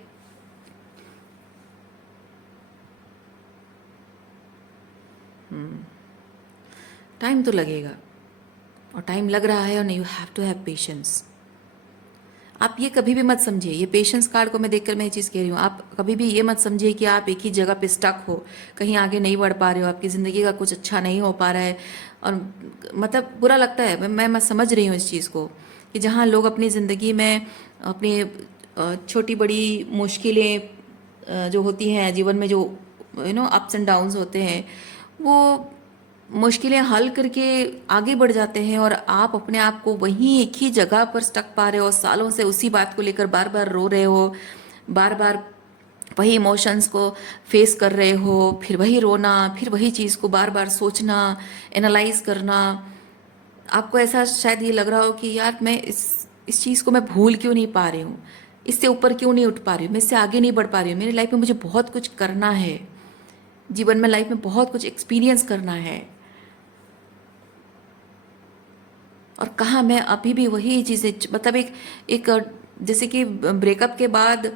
टाइम तो लगेगा, और टाइम लग रहा है, और you have to have patience. आप ये कभी भी मत समझिए, ये पेशेंस कार्ड को मैं देखकर मैं ये चीज़ कह रही हूँ, आप कभी भी ये मत समझिए कि आप एक ही जगह पे स्टक हो, कहीं आगे नहीं बढ़ पा रहे हो, आपकी ज़िंदगी का कुछ अच्छा नहीं हो पा रहा है, और मतलब बुरा लगता है। मैं समझ रही हूँ इस चीज़ को, कि जहाँ लोग अपनी ज़िंदगी में अपनी छोटी बड़ी मुश्किलें जो होती हैं जीवन में, जो अप्स एंड डाउन्स होते हैं, वो मुश्किलें हल करके आगे बढ़ जाते हैं, और आप अपने आप को वहीं एक ही जगह पर स्टक पा रहे हो, सालों से उसी बात को लेकर बार बार रो रहे हो, बार बार वही इमोशंस को फेस कर रहे हो, फिर वही रोना, फिर वही चीज़ को बार बार सोचना, एनालाइज करना। आपको ऐसा शायद ये लग रहा हो कि यार मैं इस चीज़ को मैं भूल क्यों नहीं पा रही हूँ, इससे ऊपर क्यों नहीं उठ पा रही हूँ, मैं इससे आगे नहीं बढ़ पा रही हूँ, मेरी लाइफ में मुझे बहुत कुछ करना है, जीवन में लाइफ में बहुत कुछ एक्सपीरियंस करना है, और कहाँ मैं अभी भी वही चीज़ें, मतलब एक एक जैसे कि ब्रेकअप के बाद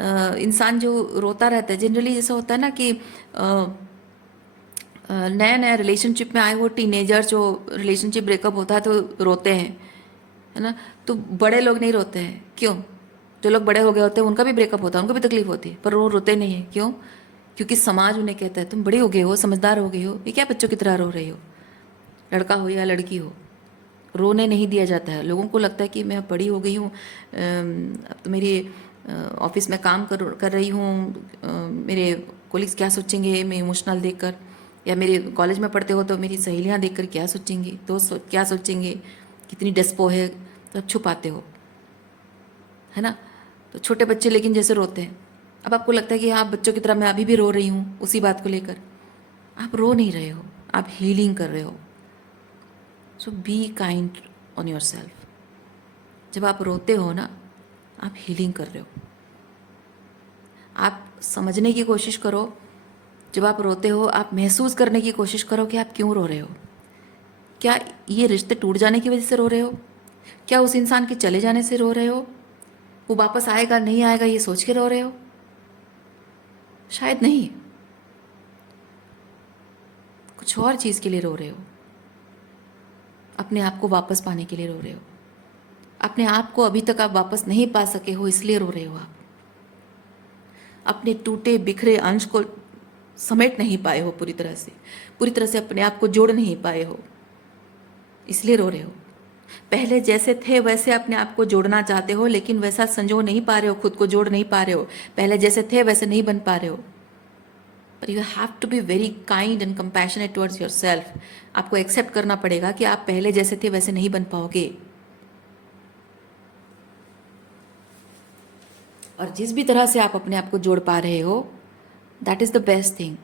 इंसान जो रोता रहता है, जनरली जैसा होता है ना कि नया नया रिलेशनशिप में आए हो टीनेजर, जो रिलेशनशिप ब्रेकअप होता है तो रोते हैं, है ना। तो बड़े लोग नहीं रोते हैं, क्यों? जो लोग बड़े हो गए होते हैं उनका भी ब्रेकअप होता है, उनको भी तकलीफ होती है, पर वो रोते नहीं है, क्यों? क्योंकि समाज उन्हें कहता है तुम बड़े हो गए हो, समझदार हो गए हो, ये क्या बच्चों की तरह रो रही हो। लड़का हो या लड़की हो, रोने नहीं दिया जाता है। लोगों को लगता है कि मैं अब बड़ी हो गई हूँ, अब तो मेरी ऑफिस में काम कर रही हूँ, मेरे कोलिग्स क्या सोचेंगे मैं इमोशनल देखकर, या मेरे कॉलेज में पढ़ते हो तो मेरी सहेलियाँ देखकर क्या सोचेंगी, दोस्त क्या सोचेंगे, कितनी डेस्पो है, तो अब छुपाते हो, है ना। तो छोटे बच्चे लेकिन जैसे रोते हैं, अब आपको लगता है कि आप बच्चों की तरह मैं अभी भी रो रही हूँ उसी बात को लेकर। आप रो नहीं रहे हो, आप हीलिंग कर रहे हो। So be kind on yourself. जब आप रोते हो ना, आप हीलिंग कर रहे हो। आप समझने की कोशिश करो, जब आप रोते हो आप महसूस करने की कोशिश करो कि आप क्यों रो रहे हो। क्या ये रिश्ते टूट जाने की वजह से रो रहे हो? क्या उस इंसान के चले जाने से रो रहे हो? वो वापस आएगा नहीं आएगा ये सोच के रो रहे हो? शायद नहीं, कुछ और चीज़ के लिए रो रहे हो। अपने आप को वापस पाने के लिए रो रहे हो। अपने आप को अभी तक आप वापस नहीं पा सके हो, इसलिए रो रहे हो। आप अपने टूटे बिखरे अंश को समेट नहीं पाए हो पूरी तरह से अपने आप को जोड़ नहीं पाए हो, इसलिए रो रहे हो। पहले जैसे थे वैसे अपने आप को जोड़ना चाहते हो, लेकिन वैसा संजो नहीं पा रहे हो, खुद को जोड़ नहीं पा रहे हो। पहले जैसे थे वैसे नहीं बन पा रहे हो। पर you have to be very kind and compassionate towards yourself. आपको एक्सेप्ट करना पड़ेगा कि आप पहले जैसे थे वैसे नहीं बन पाओगे। और जिस भी तरह से आप अपने आप को जोड़ पा रहे हो, that is the best thing.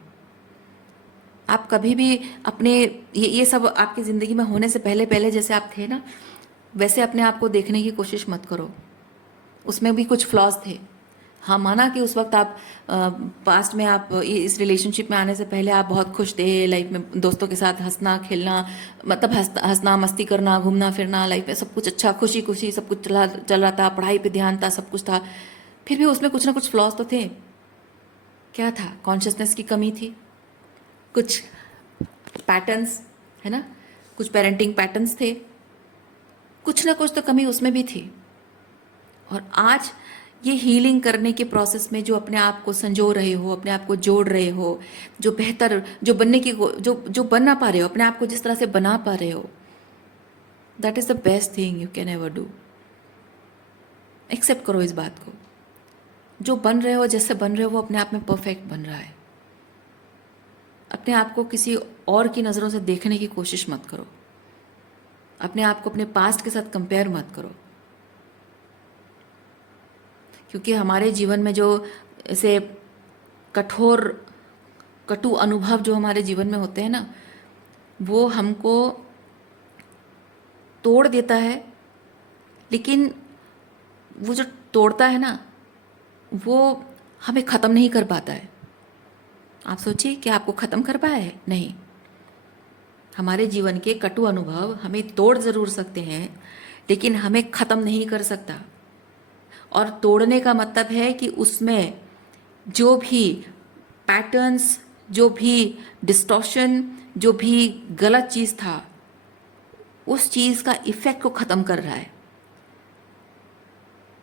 आप कभी भी अपने ये सब आपकी ज़िंदगी में होने से पहले पहले जैसे आप थे ना, वैसे अपने आप को देखने की कोशिश मत करो। उसमें भी कुछ फ्लॉज थे। हाँ, माना कि उस वक्त आप पास्ट में आप इस रिलेशनशिप में आने से पहले आप बहुत खुश थे, लाइफ में दोस्तों के साथ हंसना खेलना, मतलब हंसना मस्ती करना, घूमना फिरना, लाइफ में सब कुछ अच्छा, खुशी खुशी सब कुछ चल रहा था, पढ़ाई पे ध्यान था, सब कुछ था। फिर भी उसमें कुछ ना कुछ फ्लॉज तो थे। क्या था? कॉन्शियसनेस की कमी थी, कुछ पैटर्न्स, है ना, कुछ पेरेंटिंग पैटर्न्स थे, कुछ ना कुछ तो कमी उसमें भी थी। और आज ये हीलिंग करने के प्रोसेस में जो अपने आप को संजो रहे हो, अपने आप को जोड़ रहे हो, जो बेहतर जो बनने की जो बनना पा रहे हो, अपने आप को जिस तरह से बना पा रहे हो, that is the best thing you can ever do. Accept करो इस बात को। जो बन रहे हो, जैसे बन रहे हो, वो अपने आप में परफेक्ट बन रहा है। अपने आप को किसी और की नज़रों से देखने की कोशिश मत करो। अपने आप को अपने पास्ट के साथ कंपेयर मत करो, क्योंकि हमारे जीवन में जो ऐसे कठोर कटु अनुभव जो हमारे जीवन में होते हैं ना, वो हमको तोड़ देता है। लेकिन वो जो तोड़ता है ना, वो हमें ख़त्म नहीं कर पाता है। आप सोचिए कि आपको ख़त्म कर पाया है? नहीं। हमारे जीवन के कटु अनुभव हमें तोड़ ज़रूर सकते हैं, लेकिन हमें ख़त्म नहीं कर सकता। और तोड़ने का मतलब है कि उसमें जो भी पैटर्न्स, जो भी डिस्टॉर्शन, जो भी गलत चीज़ था, उस चीज़ का इफ़ेक्ट को ख़त्म कर रहा है,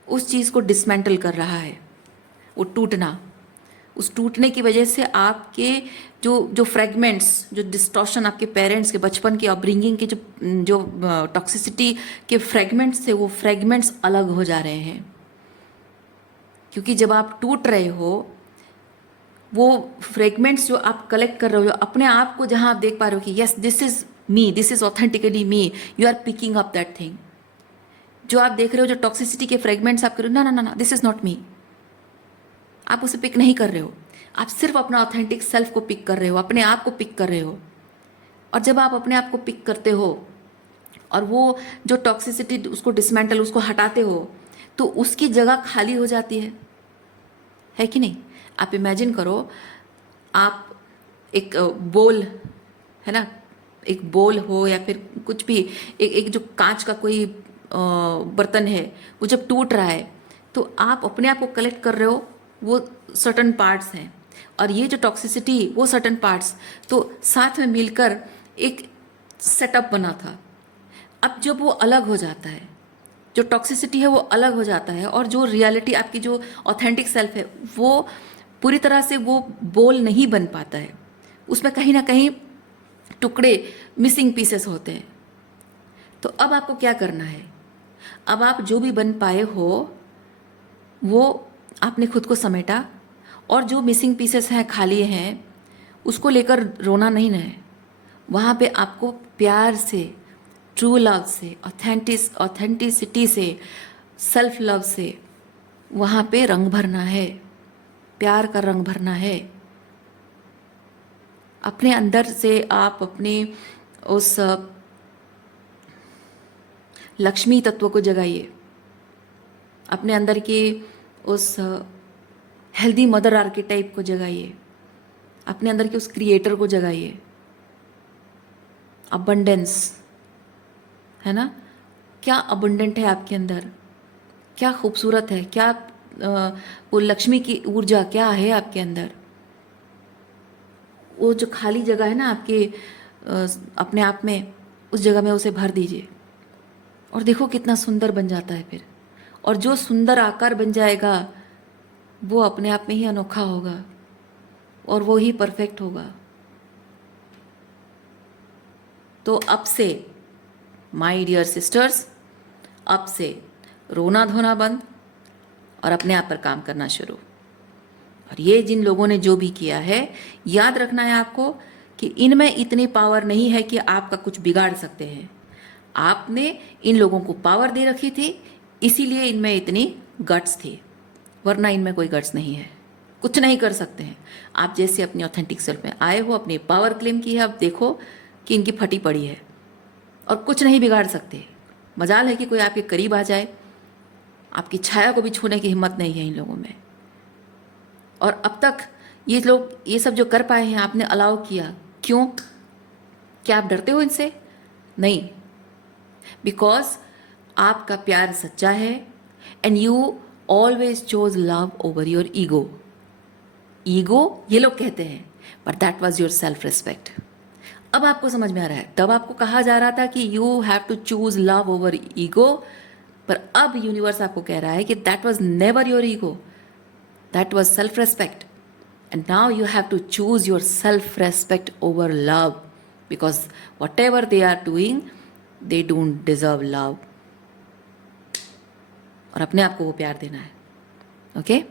उस चीज़ को डिसमेंटल कर रहा है। वो टूटना, उस टूटने की वजह से आपके जो जो फ्रेगमेंट्स, जो डिस्टॉर्शन आपके पेरेंट्स के बचपन के अपब्रिंगिंग के जो जो टॉक्सिसिटी के फ्रेगमेंट्स थे, वो फ्रेगमेंट्स अलग हो जा रहे हैं। क्योंकि जब आप टूट रहे हो, वो फ्रेगमेंट्स जो आप कलेक्ट कर रहे हो, अपने आप को जहां आप देख पा रहे हो कि yes this is me, this is authentically me, you are picking up that thing. जो आप देख रहे हो, जो टॉक्सिसिटी के फ्रेगमेंट्स आप कर रहे हो, ना ना ना, दिस इज नॉट मी, आप उसे पिक नहीं कर रहे हो। आप सिर्फ अपना ऑथेंटिक सेल्फ को पिक कर रहे हो, अपने आप को पिक कर रहे हो। और जब आप अपने आप को पिक करते हो और वो जो टॉक्सिसिटी उसको डिसमेंटल, उसको हटाते हो, तो उसकी जगह खाली हो जाती है कि नहीं? आप इमेजिन करो, आप एक बोल, है ना, एक बोल हो या फिर कुछ भी, एक जो कांच का कोई बर्तन है, वो जब टूट रहा है तो आप अपने आप को कलेक्ट कर रहे हो वो सर्टन पार्ट्स हैं, और ये जो टॉक्सिसिटी वो सर्टन पार्ट्स, तो साथ में मिलकर एक सेटअप बना था। अब जब वो अलग हो जाता है, जो टॉक्सिसिटी है वो अलग हो जाता है, और जो रियलिटी आपकी जो ऑथेंटिक सेल्फ है वो पूरी तरह से वो बोल नहीं बन पाता है, उसमें कहीं ना कहीं टुकड़े, मिसिंग पीसेस होते हैं। तो अब आपको क्या करना है? अब आप जो भी बन पाए हो वो आपने खुद को समेटा, और जो मिसिंग पीसेस हैं, खाली हैं, उसको लेकर रोना नहीं है। वहाँ पे आपको प्यार से, ट्रू लव से, ऑथेंटिसिटी से, सेल्फ लव से वहाँ पे रंग भरना है, प्यार का रंग भरना है। अपने अंदर से आप अपने उस लक्ष्मी तत्व को जगाइए, अपने अंदर के उस हेल्दी मदर आर्केटाइप को जगाइए, अपने अंदर के उस क्रिएटर को जगाइए। अबंडेंस है ना, क्या अबंडेंट है आपके अंदर, क्या खूबसूरत है, क्या वो लक्ष्मी की ऊर्जा क्या है आपके अंदर। वो जो खाली जगह है ना आपके अपने आप में, उस जगह में उसे भर दीजिए, और देखो कितना सुंदर बन जाता है फिर। और जो सुंदर आकार बन जाएगा वो अपने आप में ही अनोखा होगा, और वो ही परफेक्ट होगा। तो अब से माय डियर सिस्टर्स, अब से रोना धोना बंद और अपने आप पर काम करना शुरू। और ये जिन लोगों ने जो भी किया है, याद रखना है आपको कि इनमें इतनी पावर नहीं है कि आपका कुछ बिगाड़ सकते हैं। आपने इन लोगों को पावर दे रखी थी, इसीलिए इनमें इतनी गट्स थी, वरना इनमें कोई गट्स नहीं है, कुछ नहीं कर सकते हैं। आप जैसे अपनी ऑथेंटिक सेल्फ में आए हो, अपनी पावर क्लेम की है, अब देखो कि इनकी फटी पड़ी है और कुछ नहीं बिगाड़ सकते। मजाल है कि कोई आपके करीब आ जाए, आपकी छाया को भी छूने की हिम्मत नहीं है इन लोगों में। और अब तक ये लोग ये सब जो कर पाए हैं, आपने अलाउ किया। क्यों? क्या आप डरते हो इनसे? नहीं, बिकॉज आपका प्यार सच्चा है, and you always chose love over your ego. Ego ये लोग कहते हैं, but that was your self respect. अब आपको समझ में आ रहा है। तब आपको कहा जा रहा था कि you have to choose love over ego, पर अब यूनिवर्स आपको कह रहा है कि that was never your ego, that was self respect, and now you have to choose your self respect over love, because whatever they are doing, they don't deserve love. और अपने आप को वो प्यार देना है। ओके,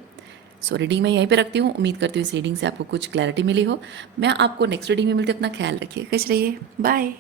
सो रीडिंग मैं यहीं पे रखती हूँ। उम्मीद करती हूँ इस रीडिंग से आपको कुछ क्लैरिटी मिली हो। मैं आपको नेक्स्ट रीडिंग में मिलती हूँ। अपना ख्याल रखिए, खुश रहिए, बाय।